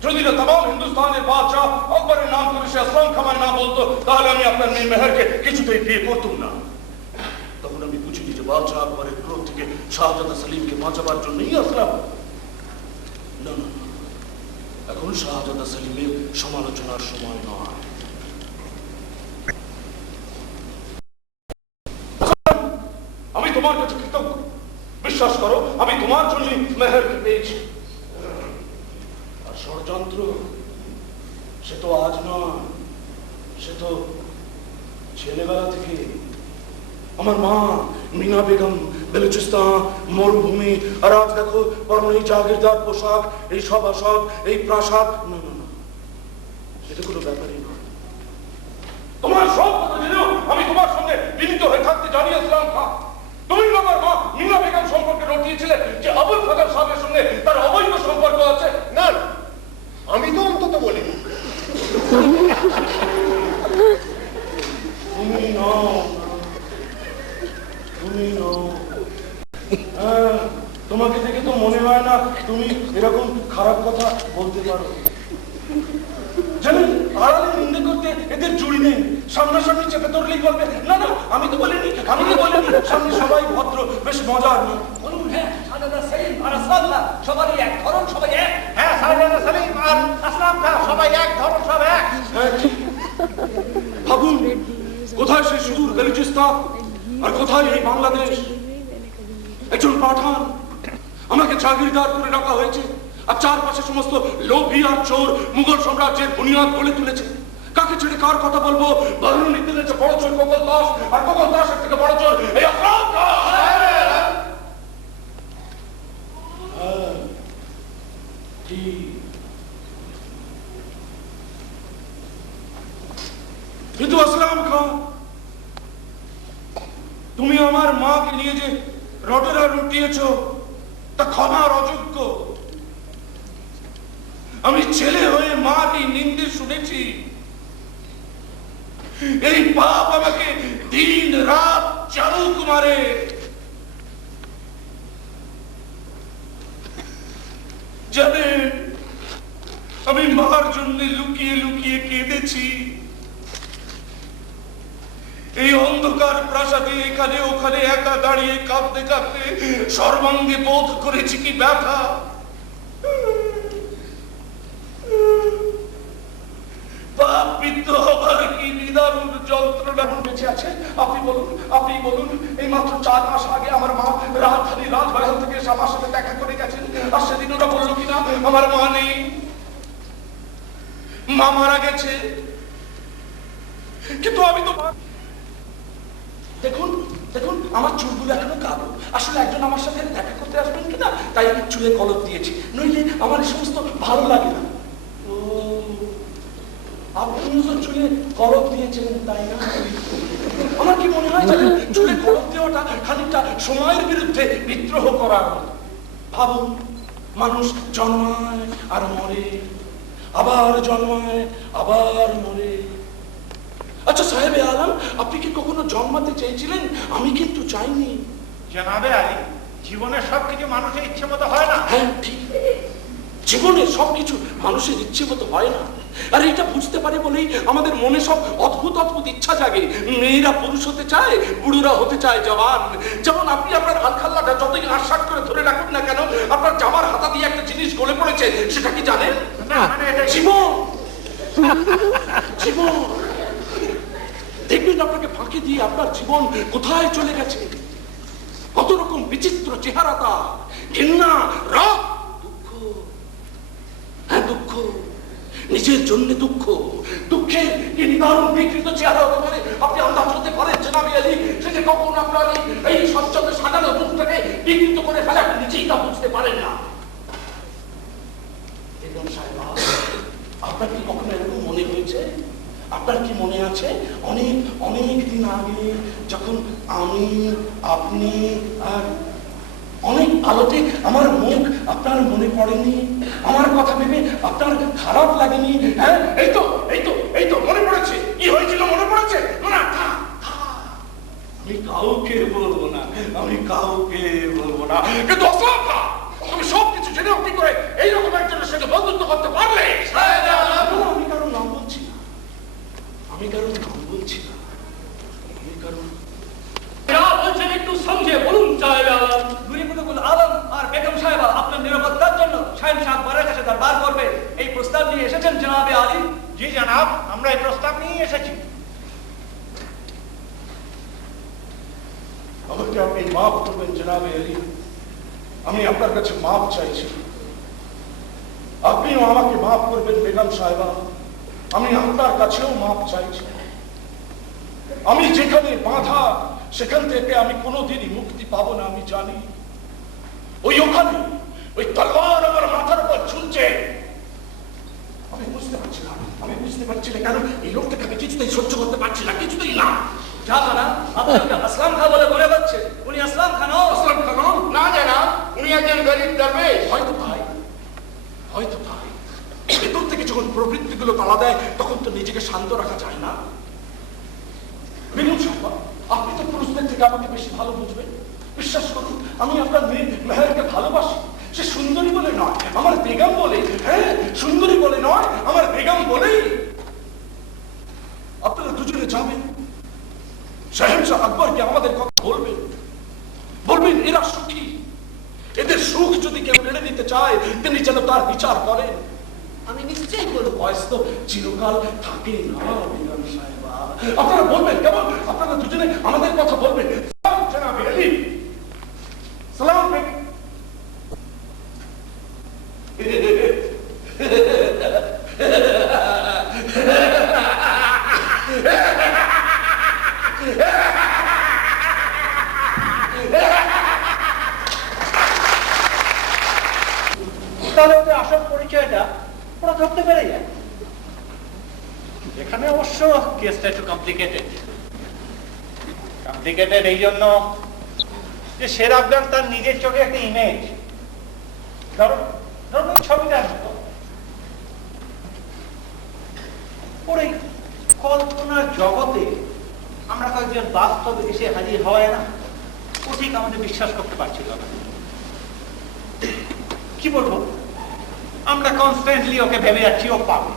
যদি না तमाम হিন্দুস্তানের বাদশাহ আকবরের নাম করে সে আসলাম খামায় না বলতো, তাহলে আমি আপনার মেয়ে মেহেরকে কিছুতেই বিয়ে করতাম না। তখন আমি বুঝিনি যে বাদশাহ আকবরের ক্রোধ থেকে শাহজাদা সেলিমকে বাঁচাবার জন্যই আসলাম। না না, এখন শাহজাদা সেলিমের সমালোচনার সময় নয়। আমি তোমার কাছে কৃতজ্ঞ। বিশ্বাস করো, আমি তোমার জন্য মেহেরকে পেয়েছি। আর ষড়যন্ত্র সে তো আজ নয়, সে তো ছেলেবেলা থেকে। আমার মা মিনা বেগম বেলুচিস্তান মরুভূমি, আর আজ দেখো পরনে এই জাগিরদার পোশাক, এই সভাসদ, এই প্রাসাদ। না না না, সেটা কোনো ব্যাপারই নয়। তোমার সব কথা জেনেও আমি তোমার সঙ্গে বিনীত হয়ে থাকতে জানি ইসলাম খান। তুমি আমার মা মিনা বেগম সম্পর্কে রটিয়েছিলে যে আবুল ফজল সাহেবের সঙ্গে তার অবৈধ সম্পর্ক আছে। না না, আমি তো অন্তত বলিনি। তুমি নও, তুমি নও। হ্যাঁ, তোমাকে দেখে তো মনে হয় না তুমি এরকম খারাপ কথা বলতে পারো। জানেন, আড়ালে নিন্দে করতে এদের জুড়ি নেই। সামনাসামনি চেপে ধরলেই বলবে না না আমি তো বলিনি, আমি তো বলিনি। সামনে সবাই ভদ্র, বেশ মজার না। বলুন হ্যাঁ, শাহজাদা সেলিম আর আসলাম খান সবারই এক ধরন, সবাই এক। হ্যাঁ, শাহজাদা সেলিম আর আসলাম খান সবাই এক ধরন, সব এক। হ্যাঁ, ঠিক। ভাবুন, কোথায় সেই সুদূর বেলুচিস্তান আর কোথায় এই বাংলাদেশ। একজন পাঠান, আমাকে জাগিরদার করে রাখা হয়েছে, আর চারপাশে সমস্ত লোভী আর চোর মুঘল সাম্রাজ্যের বুনিয়াদ গড়ে তুলেছে। কাকে ছেড়ে কার কথা বলবো? বাহিনী দিলেছে বড় চোর কোকল দাস, আর কোকল দাসের থেকে বড় চোর এই আসলাম খান। হ্যাঁ, ঠিক। কিন্তু আসলাম খান, তুমি আমার মাকে নিয়ে যে রটেরা লুটিয়েছ তা ক্ষমার অযোগ্য। আমি ছেলে হয়ে মার এই নিন্দে শুনেছি। এই পাপ আমাকে দিন রাত চালুক মারে। জানেন, আমি মার জন্য লুকিয়ে লুকিয়ে কেঁদেছি। এই অন্ধকার প্রাসাদে এখানে ওখানে একা দাঁড়িয়ে কাঁদতে কাঁদতে সর্বাঙ্গে বোধ করেছি কি ব্যথা। আপনি বলুন এই মাত্র 4 মাস আগে আমার মা রাজধানী রাজমহল থেকে এসে আমার সাথে দেখা করে গেছেন, আর সেদিন ওরা বললো কিনা আমার মা নেই, মা মারা গেছে। কিন্তু আমি তো দেখুন দেখুন আমার চুলগুলো এখনো কালো। আসলে একজন আমার সাথে দেখা করতে আসবেন কিনা তাই চুলে কলপ দিয়েছি, নইলে আমার এই সমস্ত ভালো লাগে না। ও আপনি তো চুলে কলপ দিয়েছেন তাই না? আমার কি মনে হয় জানেন, চুলে কলপ দেওয়াটা খানিকটা সময়ের বিরুদ্ধে বিদ্রোহ করার মতো। ভাবুন, মানুষ জন্মায় আর মরে, আবার জন্মায় আবার মরে। আচ্ছা সাহেবে আলম, আপনি কি কখনো জন্মাতে চেয়েছিলেন? আমি কিন্তু চাইনি। জনাবে আলী, জীবনের সবকিছু মানুষের ইচ্ছে মতো হয় না। হ্যাঁ ঠিক, জীবনের সবকিছু মানুষের ইচ্ছে মতো হয় না। আর এটা বুঝতে পারে বলেই আমাদের মনে সব অদ্ভুত অদ্ভুত ইচ্ছা জাগে। মেয়েরা পুরুষ হতে চায়, বুড়োরা হতে চায় জওয়ান। যেমন আপনি আপনার আলখাল্লাটা যতই আশ্বাস করে ধরে রাখুন না কেন, আপনার জামার হাতা দিয়ে একটা জিনিস গলে পড়েছে, সেটা কি জানেন? না, মানে এটা জীবন। জীবন দেখবেন আপনাকে ফাঁকি দিয়ে আপনার জীবন কোথায় চলে গেছে। কত রকম বিচিত্র চেহারা তার, ঘৃণা, রাগ, দুঃখ। হ্যাঁ দুঃখ, নিজের জন্য দুঃখ। দুঃখের কি নিদারুণ বিকৃত চেহারা হতে পারে আপনি আন্দাজ করতে পারেন জনাবে আলী? সে যে কখন আপনার এই সচ্ছন্দে সাজানো মুখটাকে বিকৃত করে ফেলে আপনি নিজেই তা বুঝতে পারেন না। বেগম সাহেবা, আপনার কি কখনো এরকম মনে হয়েছে? আপনার কি মনে আছে অনেক অনেক দিন আগে যখন আমি, আপনি আর অনেক আলোতে আমার মুখ আপনার মনে পড়েনি? আমার কথা ভেবে আপনার খারাপ লাগেনি? হ্যাঁ এই তো এই তো এই তো মনে পড়েছে। কি হয়েছিল মনে পড়েছে? না আমি কাউকে বলবো না, আমি কাউকে বলবো না। কিন্তু অসম্ভব, তুমি সবকিছু জেনেও কি করে এইরকম একজনের সঙ্গে বন্ধুত্ব করতে পারলে? আমি কারো নাম বলছি না, আমি কারো নাম বলছি না, আমি কারো বলছেন একটু সমঝে বলুন সাহেবে আলম। গুলিবুল আলম আর বেগম সাহেবা আপনার নিরাপত্তার জন্য শাহেনশাহ আকবরের কাছে দরবার করবে এই প্রস্তাব নিয়ে এসেছেন জনাবে আলী। জি জনাব, আমরা এই প্রস্তাব নিয়ে এসেছি। আমাকে আপনি মাফ করবেন জনাবে আলী, আমি আপনার কাছে মাফ চাইছি। আপনিও আমাকে মাফ করবেন বেগম সাহেবা, আমি আপনার কাছেও মাফ চাইছি। আমি যেখানে বাঁধা সেখান থেকে আমি কোনোদিনই মুক্তি পাবো না, আমি জানি। ওখানে ওই তলোয়ার আমার মাথার উপর ঝুলছে। আমি বুঝতে পারছি না, আমি বুঝতে পারছি না কেন এই লোকটাকে আমি কিছুতেই সহ্য করতে পারছি না, কিছুতেই না। জানা আপনাকে আসলাম খান বলে মনে হচ্ছে, উনি আসলাম খান? আসলাম খান না জানা, উনি একজন গরিব দরবেশ। হয়তো ভাই, হয়তো ভাই, ভেতর থেকে যখন প্রবৃত্তিগুলো তালা দেয় তখন তো নিজেকে শান্ত রাখা যায় না। বেগম সাহেবা, আপনি তো পুরুষদের থেকে আমাকে বেশি ভালো বুঝবেন। বিশ্বাস করুন, আমি আপনার মেয়ে মেহেরকে ভালোবাসি। সে সুন্দরী বলে নয়, আমার বেগম বলে। হ্যাঁ সুন্দরী বলে নয়, আমার বেগম বলেই। আপনারা দুজনে যাবেন, শাহেনশাহ আকবরকে আমাদের কথা বলবেন, বলবেন এরা সুখী, এদের সুখ যদি কেউ কেড়ে নিতে চায় তিনি যেন তার বিচার করেন। আমি নিশ্চয়ই বলবো। বয়স তো চিরকাল থাকে না বেগম সাহেবা। আপনারা বলবেন কেমন? আপনারা দুজনে আমাদের কথা বলবেন। সালাম জনাবে আলী। সালাম বেগম। তাহলে ওদের আসল পরিচয়টা ওরা ধরতে পেরে যায়। এখানে অবশ্য কেসটা একটু কমপ্লিকেটেড এই জন্য যে শের আফগান তার নিজের চোখে একটা ইমেজ, ধরুন ছবিটার মতো, ওর এই কল্পনার জগতে আমরা কয়েকজন বাস্তবে এসে হাজির হওয়ায় না ও ঠিক আমাদের বিশ্বাস করতে পারছিল না। কি বলবো, আমরা কনস্ট্যান্টলি ওকে ভেবে যাচ্ছি ও পাবে,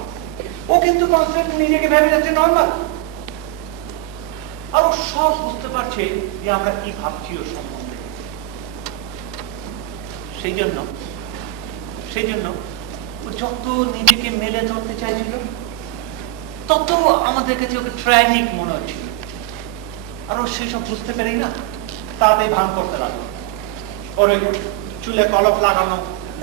ও কিন্তু কনস্ট্যান্টলি নিজেকে ভেবে যাচ্ছে নর্মাল। আর ও সব বুঝতে পারছে যে আমরা কি ভাবছি ওর সম্বন্ধে। সেই জন্য ও যত নিজেকে মেলে ধরতে চাইছিল তত আমাদের কাছে ওকে ট্র্যাজিক মনে হচ্ছিল। আর ও সেসব বুঝতে পেরেই না তাতেই ভান করতে লাগলো। ওর ওই চুলে কলপ লাগানো,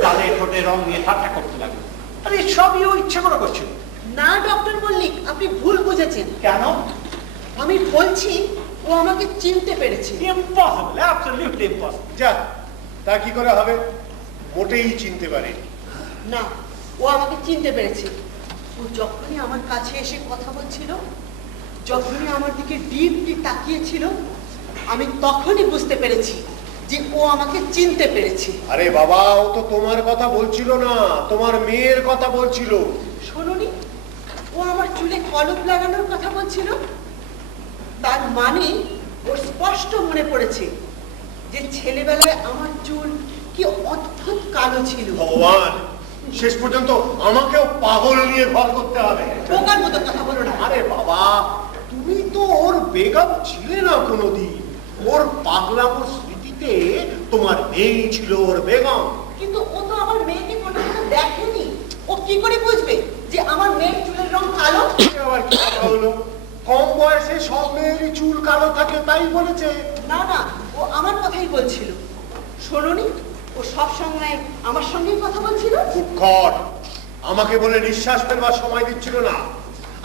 গালে ঠোঁটে রং নিয়ে ঠাট্টা করতে লাগলো। আর এই সবই ও ইচ্ছে করে করছিল। না ডক্টর মল্লিক, আপনি ভুল বুঝেছেন। কেন? আমি বলছি ও আমাকে চিনতে পেরেছে। Impossible, absolutely impossible. যা, তা কি করে হবে? মোটেই চিনতে পারে না, ও আমাকে চিনতে পেরেছে। ও যখনই আমার কাছে এসে কথা বলছিল, যখনই আমার দিকে ডিপলি তাকিয়েছিল, আমি তখনই বুঝতে পেরেছি যে ও আমাকে চিনতে পেরেছে। আরে বাবা, ও তো তোমার কথা বলছিল না, তোমার মেয়ের কথা বলছিল। শোনোনি, ও আমার চুলে কলপ লাগানোর কথা বলছিল। তার মানে ওর স্পষ্ট মনে পড়েছে যে ছেলেবেলায় আমার চুল কি অদ্ভুত কালো ছিল। ভগবান, শেষ পর্যন্ত আমাকেও পাগল নিয়ে ঘর করতে হবে। বোকার মতো কথা বলো না। আরে বাবা, তুমি তো ওর বেগম ছিলে না কোনোদিন। ওর পাগলামোর স্মৃতিতে তোমার মেয়ে ছিল ওর বেগম। কিন্তু ও তো আমার মেয়েকে কোনোদিনও দেখেনি। ও কি করে বুঝবে যে আমার মেয়ের চুলের রং কালো? আবার কি কথা হলো? কম বয়সে সব মেয়েরই চুল কালো থাকে তাই বলেছে? না না, ও আমার কথাই বলছিল। শোনোনি, ও সব সময় আমার সঙ্গেই কথা বলছিল। উৎকট, আমাকে বলে নিঃশ্বাস ফেলবার সময় দিচ্ছিল না।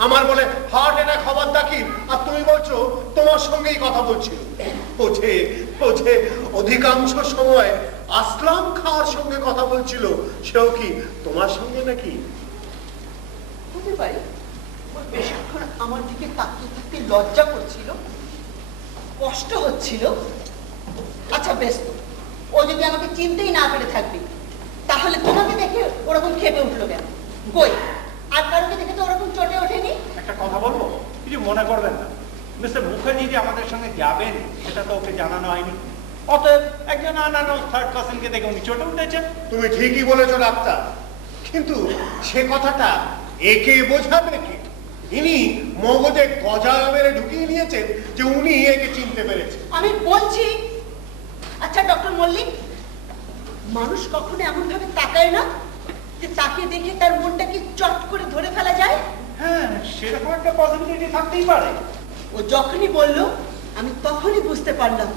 আমার বলে হার্ট অ্যাটাক হবার দাকি, আর তুমি বলছো তোমার সঙ্গেই কথা বলছিল। ওঝে অধিকাংশ সময় আসলাম খাওয়ার সঙ্গে কথা বলছিল, সেও কি তোমার সঙ্গে নাকি? হতে পারে ও বেশিক্ষণ আমার দিকে তাকিয়ে থাকতে লজ্জা করছিল, কষ্ট হচ্ছিল। আচ্ছা বেশ, তো ও যদি আমাকে চিনতেই না পেরে থাকবে, তাহলে তোমাকে দেখে ওরকম খেপে উঠলো কেন? কই, আর কারোকে দেখে তো ওরকম চটে ওঠেনি। একটা কথা বলবো, কিছু মনে করবেন না। মিস্টার মুখার্জি যে আমাদের সঙ্গে যাবেন সেটা তো ওকে জানানো হয়নি। অতএব একজন আনানো থার্ড পার্সনকে দেখে উনি চটে উঠেছেন। তুমি ঠিকই বলেছো ডাক্তার, কিন্তু সে কথাটা একে বোঝাবে কে? ইনি মগজে গজাল মেরে ঢুকিয়ে নিয়েছেন যে উনি একে চিনতে পেরেছেন। আমি বলছি, আচ্ছা ডক্টর মল্লিক, মানুষ কখনো এমন ভাবে তাকায় না যে তাকে দেখে তার মনটাকে চট করে ধরে ফেলা যায়? হ্যাঁ, সেরকম একটা পসিবিলিটি থাকতেই পারে। ও যখনই বলল, আমি তখনই বুঝতে পারলাম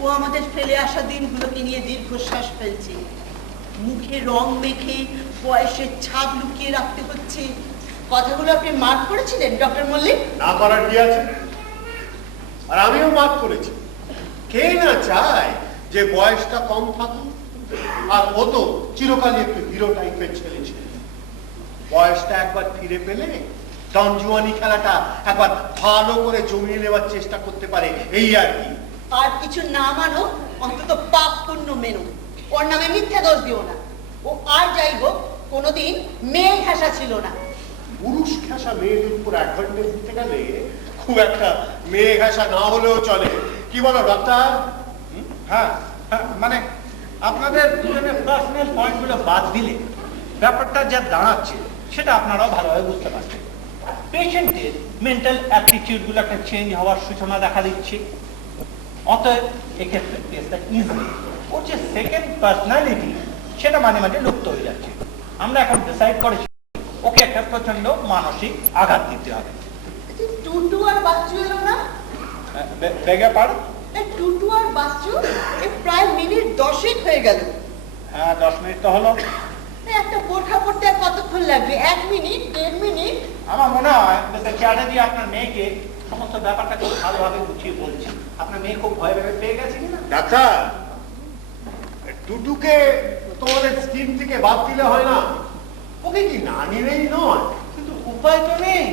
ও আমাদের ফেলে আসা দিনগুলোকে নিয়ে দীর্ঘশ্বাস ফেলছে। মুখে রং মেখে বয়সের ছাপ লুকিয়ে রাখতে হচ্ছে। কথাগুলো আপনি মার্ক করেছিলেন ডক্টর মল্লিক? না করার কি আছে? আর আমিও মার্ক করেছি। কে না চায় যে বয়সটা কম থাকুক? আর ও তো চিরকালই একটু হিরো টাইপের ছেলে ছিল। বয়সটা একবার ফিরে পেলে ডনজুয়ানি খেলাটা একবার ভালো করে জমিয়ে নেওয়ার চেষ্টা করতে পারে, এই আর কি। আর কিছু না মানো, অন্তত পাপ পুণ্য মেনো। ওর নামে মিথ্যা দোষ দিও না। ও আর যাই হোক কোনোদিন মেয়ে ঘাসা ছিল না। পুরুষ ঘাসা মেয়েদের উপর অ্যাডভান্টেজ দিতে গেলে খুব একটা মেয়ে ঘাসা না হলেও চলে। কি বলো ডাক্তার? হ্যাঁ, মানে আপনাদের দুজনের পার্সোনাল পয়েন্টগুলো বাদ দিলে ব্যাপারটা যা দাঁড়াচ্ছে সেটা আপনারাও ভালোভাবে বুঝতে পারছেন। পেশেন্টের মেন্টাল অ্যাটিটিউডগুলো একটা চেঞ্জ হওয়ার সূচনা দেখা দিচ্ছে। অতএব এক্ষেত্রে কেসটা ইজি। ওর যে সেকেন্ড পার্সোনালিটি সেটা মাঝে মাঝে লুপ্ত হয়ে যাচ্ছে। আমরা এখন ডিসাইড করেছি ওকে একটা প্রচন্ড মানসিক আঘাত দিতে হবে। টুটু আর বাচ্চু এলো না? বেগে পারো? টুটু আর বাচ্চু প্রায় মিনিট 10 হয়ে গেল। হ্যাঁ, 10 মিনিট তো হলো। একটা বোরখা পড়তে আর কতক্ষণ লাগবে? 1 মিনিট, 1.5 মিনিট? আমার মনে হয় মিস্টার চ্যাটার্জি আপনার মেয়েকে সমস্ত ব্যাপারটা খুব ভালোভাবে গুছিয়ে বলছে। আপনার মেয়ে খুব ভয় ভেবে পেয়ে গেছে কিনা? ডাক্তার, টুটুকে তোমাদের স্কিম থেকে বাদ দিলে হয় না? ওকে কি না নিলেই নয়? কিন্তু উপায় তো নেই।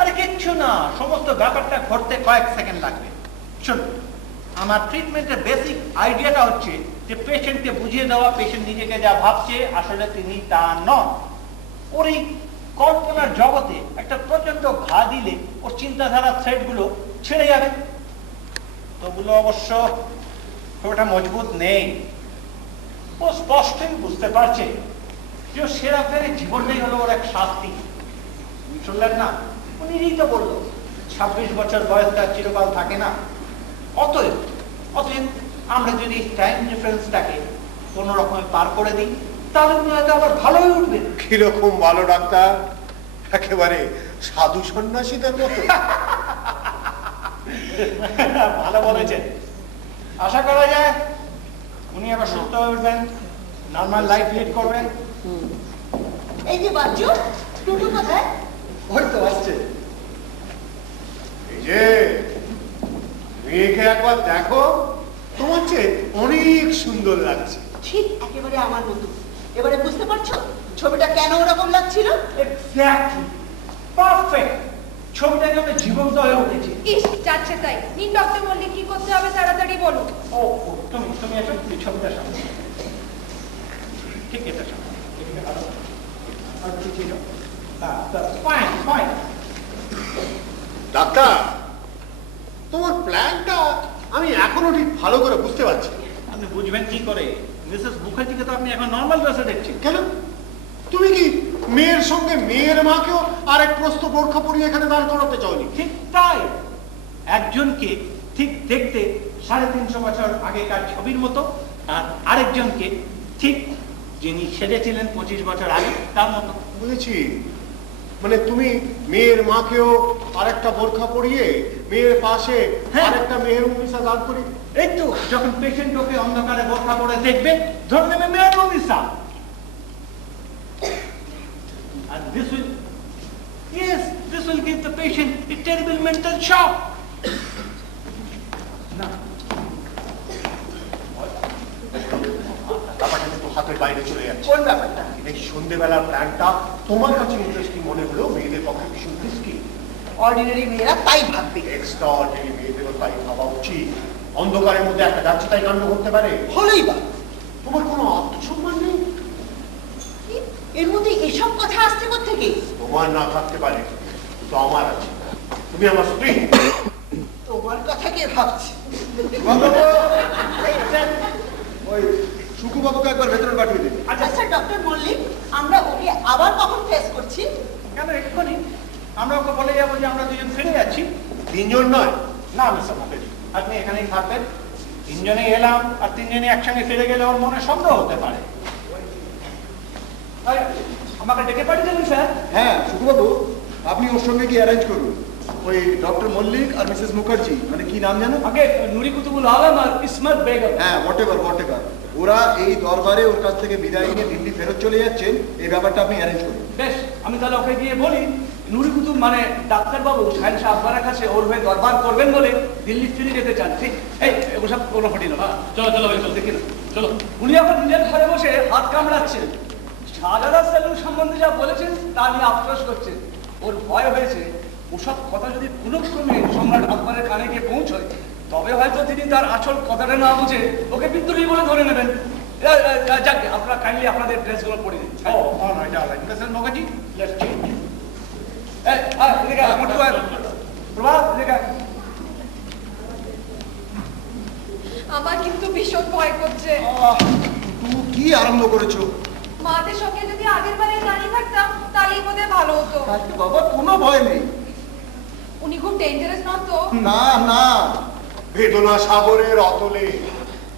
আরে কিচ্ছু না, সমস্ত ব্যাপারটা ঘটতে কয়েক সেকেন্ড লাগবে। শুনুন, আমার ট্রিটমেন্টের বেসিক আইডিয়াটা হচ্ছে যে পেশেন্টকে বুঝিয়ে দেওয়া পেশেন্ট নিজেকে যা ভাবছে আসলে তিনি তা নন। ওর এই কল্পনার জগতে একটা প্রচন্ড ঘা দিলে ওর চিন্তাধারার থ্রেডগুলো ছেড়ে যাবে। ওগুলো অবশ্য খুব একটা মজবুত নেই। ও স্পষ্টই বুঝতে পারছে যে সেরা ফেরে জীবনটাই হলো ওর এক শাস্তি। শুনলেন না, উনিই তো বললো 26 বছর বয়সটা চিরকাল থাকে না। অতএব আমরা যদি টাইম ডিফারেন্সটাকে কোনো রকমে পার করে দিই তাহলে উনি হয়তো আবার ভালোই উঠবেন। কিরকম ভালো ডাক্তার? একেবারে সাধু সন্ন্যাসীদের মতো। ভালো বলেছেন। আশা করা যায় উনি আবার সুস্থ হয়ে উঠবেন, নর্মাল লাইফ লিড করবেন। এই যে বাচ্চু, টুটু কোথায়? ওই তো আসছে। এই যে মেয়েকে একবার দেখো, তোমার চেয়ে অনেক সুন্দর লাগছে। ঠিক একেবারে আমার মতো। এবারে বুঝতে পারছো ছবিটা কেন ওরকম লাগছিল? Exactly, perfect. ছবিটাকে আমরা জীবন্ত হয়ে উঠেছি। ইস, যাচ্ছে তাই। নিন ডক্টর মল্লিক, কি করতে হবে তাড়াতাড়ি বলুন। ও তুমি এসো, এই ছবিটা সামনে। ঠিক এটা সামনে। এদিকে ভালো। আর কি ছিল? Fine fine. ডাক্তার, তোমার প্ল্যানটা আমি এখনো ঠিক ভালো করে বুঝতে পারছি না। আপনি বুঝবেন কি করে? মিসেস মুখার্জিকে তো আপনি এখন নর্মাল ড্রেসে দেখছেন। কেন, তুমি কি মেয়ের সঙ্গে মেয়ের মাকেও আরেক প্রস্থ বোরখা পরিয়ে এখানে দাঁড় করাতে চাওনি? ঠিক তাই। একজনকে ঠিক দেখতে 350 বছর আগেকার ছবির মতো, আর আরেকজনকে ঠিক যিনি সেজেছিলেন 25 বছর আগে তার মতো। বুঝেছি, মানে তুমি মেয়ের মাকেও আরেকটা বোরখা পরিয়ে মেয়ের পাশে আরেকটা মেয়ের উনিশা দাঁড় করি। এই তো যখন পেশেন্ট ওকে অন্ধকারে বোরখা পরে দেখবে, ধরে নেবে মেয়ের উনিশা। And this will give the patient a terrible mental shock. না, ব্যাপারটা কিন্তু হাতের বাইরে চলে যাচ্ছে। কোন ব্যাপারটা? এই সন্ধ্যেবেলার প্ল্যানটা তোমার কাছে ইন্টারেস্টিং মনে হলেও মেয়েদের পক্ষে ভীষণ রিস্কি। অর্ডিনারি মেয়েরা তাই ভাববে। এক্সট্রা অর্ডিনারি মেয়েদেরও তাই ভাবা উচিত। অন্ধকারের মধ্যে একটা যাচ্ছে তাই কাণ্ড করতে পারে। হলেই বা, তোমার কোনো আত্মসম্মান নেই? এর মধ্যে এসব কথা আসছে কোত্থেকে? তোমার না থাকতে পারে, তো আমার আছে। তুমি আমার স্ত্রী। তোমার কথা কে ভাবছে? ওই সুকুবাবুকে একবার ভেতরে পাঠিয়ে দিন। আচ্ছা ডক্টর মল্লিক, আমরা ওকে আবার কখন ফেস করছি? কেন এক্ষুনি আমরা ওকে বলে যাবো যে আমরা দুজন ফিরে যাচ্ছি। তিনজন নয়। না মিস্টার মুখার্জি, আপনি এখানেই থাকবেন। তিনজনেই এলাম, আর তিনজনই একসঙ্গে ফিরে গেলে ওর মনে সন্দেহ হতে পারে। আরে, আমাকে ডেকে পাঠিয়েছিলেন স্যার? হ্যাঁ সুকুবাবু, আপনি ওর সঙ্গে কি অ্যারেঞ্জ করুন। ওই ডক্টর মল্লিক আর মিসেস মুখার্জি, মানে কি নাম জানো? আগে নুরি কুতুবুল আলম আর ইসমাত বেগম। হ্যাঁ, হোয়াটেভার। ওরা এই দরবারে ওর কাছ থেকে বিদায় নিয়ে দিল্লি ফেরত চলে যাচ্ছেন, এই ব্যাপারটা আপনি অ্যারেঞ্জ করুন। বেশ, আমি তাহলে ওকে গিয়ে বলি নুরি কুতুব মানে ডাক্তারবাবু সাহেব আব্বারের কাছে ওর হয়ে দরবার করবেন বলে দিল্লি ফিরে যেতে চান। ঠিক, এই ওসব কোনো হটিল না। চলো চলো ভাই, চল দেখি না, চলো। উনি এখন নিজের ঘরে বসে হাত কামড়াচ্ছেন। শাহজাদা সেলুন সম্বন্ধে যা বলেছেন তা নিয়ে আফসোস করছেন। ওর ভয় হয়েছে ওসব কথা যদি কোনোক্রমে সম্রাট আকবরের কানে গিয়ে পৌঁছয়, তবে হয়তো তিনি তার আসল কথাটা না বুঝে ওকে বিদ্রোহী বলে ধরে নেবেন। যাকে আপনারা কাইন্ডলি আপনাদের ড্রেসগুলো পরে দিন। Mrs Mukherjee, let's change. আমার কিন্তু ভীষণ ভয় করছে। তুমি কি আরম্ভ করেছো? মাদের সঙ্গে যদি আগের বারে দাঁড়িয়ে থাকতাম তাহলেই বোধহয় ভালো হতো। আরে বাবা, কোনো ভয় নেই। উনি খুব ডেঞ্জারাস নন তো? না না, বেদনা সাগরের অতলে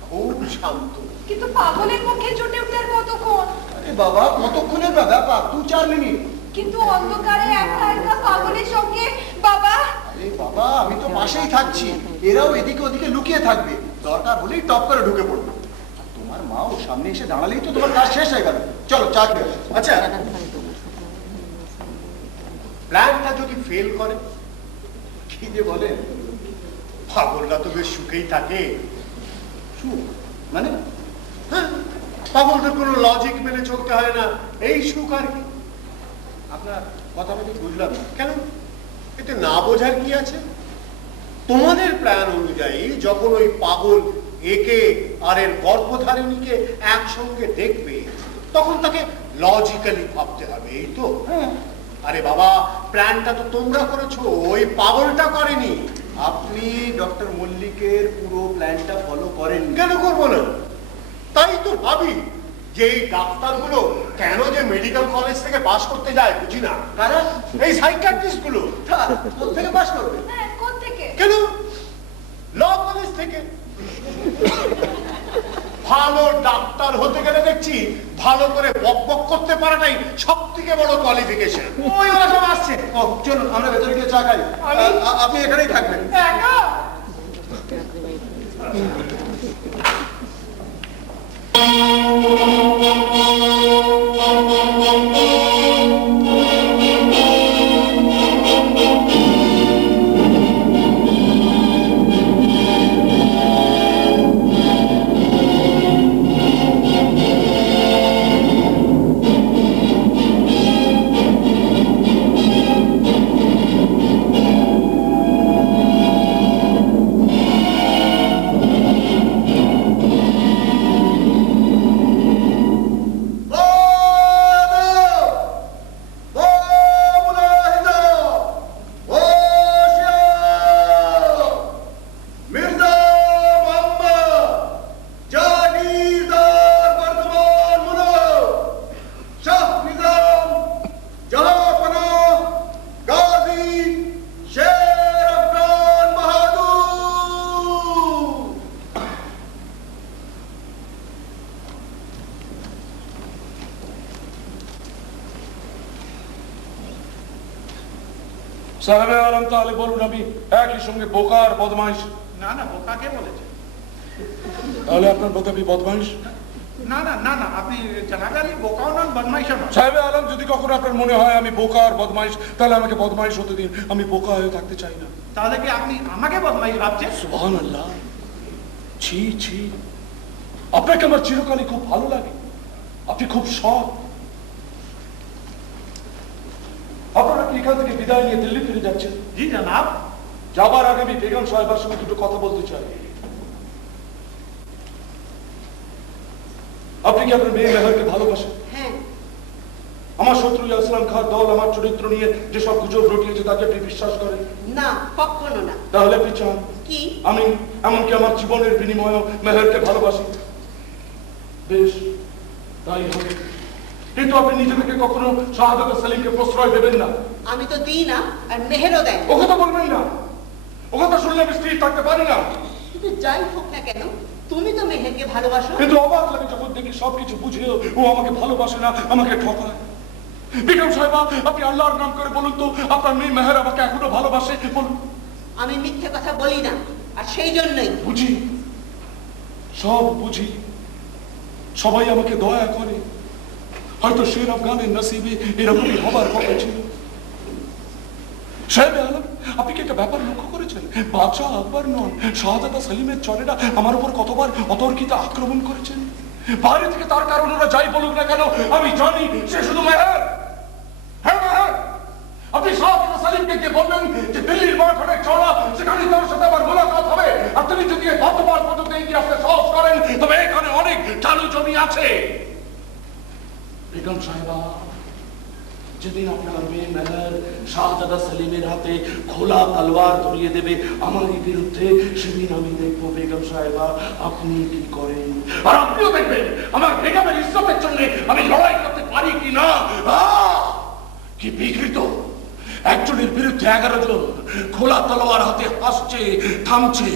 খুব শান্ত। কিন্তু পাগলের মুখে চটে উঠতে আর কতক্ষণ? আরে বাবা, কতক্ষণের ব্যাপার? 2-4 মিনিট। কিন্তু অন্ধকারে একা একা পাগলের সঙ্গে বাবা। আরে বাবা, আমি তো পাশেই থাকছি, এরাও এদিকে ওদিকে লুকিয়ে থাকবে, দরকার হলেই টপ করে ঢুকে পড়বে। আর তোমার মাও সামনে এসে দাঁড়ালেই তো তোমার কাজ শেষ হয়ে গেল। চলো চা খেয়ে আসো। আচ্ছা, প্ল্যানটা যদি ফেল করে? কি যে বলে, পাগলরা তো বেশ সুখেই থাকে। সুখ মানে? হ্যাঁ, পাগলদের কোনো লজিক মেনে চলতে হয় না, এই সুখ আর কি। আপনার কথাটা ঠিক বুঝলাম না। কেন, এতে না বোঝার কি আছে? তোমাদের প্ল্যান অনুযায়ী যখন ওই পাগল একে আর এর গর্ভধারিণীকে একসঙ্গে দেখবে, তখন তাকে লজিক্যালি ভাবতে হবে, এই তো। আরে বাবা, প্ল্যানটা তো তোমরা করেছো, ওই পাগলটা করেনি। আপনি ডক্টর মল্লিকের পুরো প্ল্যানটা ফলো করেন? কেন করবো না? তাই তো ভাবি যে এই ডাক্তারগুলো কেন যে মেডিকেল কলেজ থেকে পাশ করতে যায় বুঝি না। কারণ এই সাইকিয়াট্রিস্ট গুলো কোথেকে পাস করবে? হ্যাঁ, কোন থেকে? কেন, ল কলেজ থেকে। ভালো ডাক্তার হতে গেলে দেখছি ভালো করে বকবক করতে পারাটাই সব থেকে বড় কোয়ালিফিকেশন। ওই ওরা সব আসছে। ও চলুন, আমরা ভেতরে গিয়ে চা খাই। আপনি এখানেই থাকবেন। একা সাহেবে আলম, তাহলে বলুন আমি একই সঙ্গে বোকা আর বদমাইশ? না না, বোকা কে বলেছে? তাহলে আপনার বোধ আমি বদমাইশ? না না না না, আপনি জানাবে আলী বোকাও নন, বদমাইশও নন। সাহেবে আলম, যদি কখনো আপনার মনে হয় আমি বোকা আর বদমাইশ, তাহলে আমাকে বদমাইশ হতে দিন। আমি বোকা হয়ে থাকতে চাই না। তাহলে কি আপনি আমাকে বদমাইশ ভাবছেন? সুবহানাল্লাহ, ছি ছি, আপনাকে আমার চিরকালই খুব ভালো লাগে। আপনি খুব সৎ। আপনারা কি এখান থেকে বিদায় নিয়ে দিল্লি ফিরে যাচ্ছেন? জি জনাব। যাবার আগে আমি বেগম সাহেবের সঙ্গে দুটো কথা বলতে চাই। আপনি কি আপনার মেয়ে মেহেরকে ভালোবাসেন? হ্যাঁ। আমার শত্রু ইসলাম খান দল আমার চরিত্র নিয়ে যেসব গুজব রটিয়েছে তাকে আপনি বিশ্বাস করেন? না, কখনো না। তাহলে আপনি চান কি আমি এমনকি আমার জীবনের বিনিময়ে মেহেরকে ভালোবাসি? বেশ, তাই হবে। কিন্তু আপনি নিজে থেকে কখনো শাহাদাত সেলিমকে প্রশ্রয় দেবেন না। আমি তো দিই না, আর মেহেরও দেয় না। ও কথা বলবেন না। ও কথা শুনলে আমি স্থির থাকতে পারি না। কিন্তু যাই হোক না কেন, তুমি তো মেহেরকে ভালোবাসো। কিন্তু অবাক লাগে যখন দেখি সবকিছু বুঝেও ও আমাকে ভালোবাসে না, আমাকে ঠকায়। বেগম সাহেবা, আপনি আল্লাহর নাম করে বলুন তো, আপনার মেয়ে মেহের আমাকে এখনো ভালোবাসে? বলুন। আমি মিথ্যে কথা বলি না, আর সেই জন্যই বুঝি, সব বুঝি। সবাই আমাকে দয়া করে। হয়তো শের আফগানের নসিবে এরকমই হবার কথা ছিল। সাহেব আলম, আপনি কি একটা ব্যাপার লক্ষ্য করেছেন? বাদশাহ আকবর নন, শাহাদাত সেলিমের চরেরা আমার উপর কতবার অতর্কিত আক্রমণ করেছেন। বাইরে থেকে তার কারণ ওরা যাই বলুক না কেন, আমি জানি সে শুধু মেহের। হ্যাঁ মেহের, আপনি শাহাদাত সেলিমকে গিয়ে বলবেন যে দিল্লির মাঠ অনেক চড়া, সেখানে তার সাথে আমার মোলাকাত হবে। আর তিনি যদি গতবার পর্যন্ত এগিয়ে আসতে সাহস করেন, তবে এখানে অনেক চালু জমি আছে। বেগম সাহেবা, যেদিন আপনার মেয়ে মেহের শাহজাদা সেলিমের হাতে খোলা তলোয়ার ধরিয়ে দেবে আমারই বিরুদ্ধে, সেদিন আমি দেখবো বেগম সাহেবা আপনি কি করেন। আর আপনিও দেখবেন আমার বেগমের ইজ্জতের জন্য আমি লড়াই করতে পারি কি না। কি বিকৃত! একজনের বিরুদ্ধে 11 জন খোলা তলোয়ার হাতে আসছে, থামছে।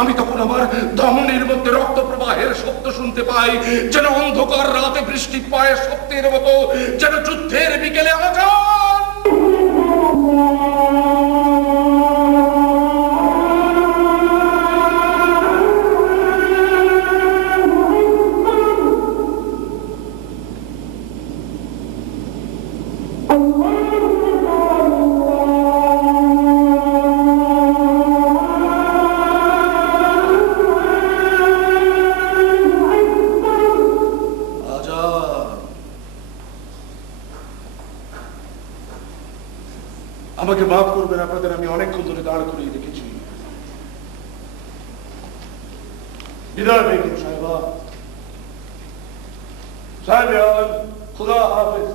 আমি তখন আমার ধমনের মধ্যে রক্ত প্রবাহের শব্দ শুনতে পাই, যেন অন্ধকার রাতে বৃষ্টি পায় শব্দের মতো, যেন যুদ্ধের বিকেলে আজান। আমাকে মাফ করবেন, আপনাদের আমি অনেকক্ষণ ধরে দাঁড় করিয়ে রেখেছি। বিদায় বেগম সাহেবা। সাহেব খুদা হাফেজ।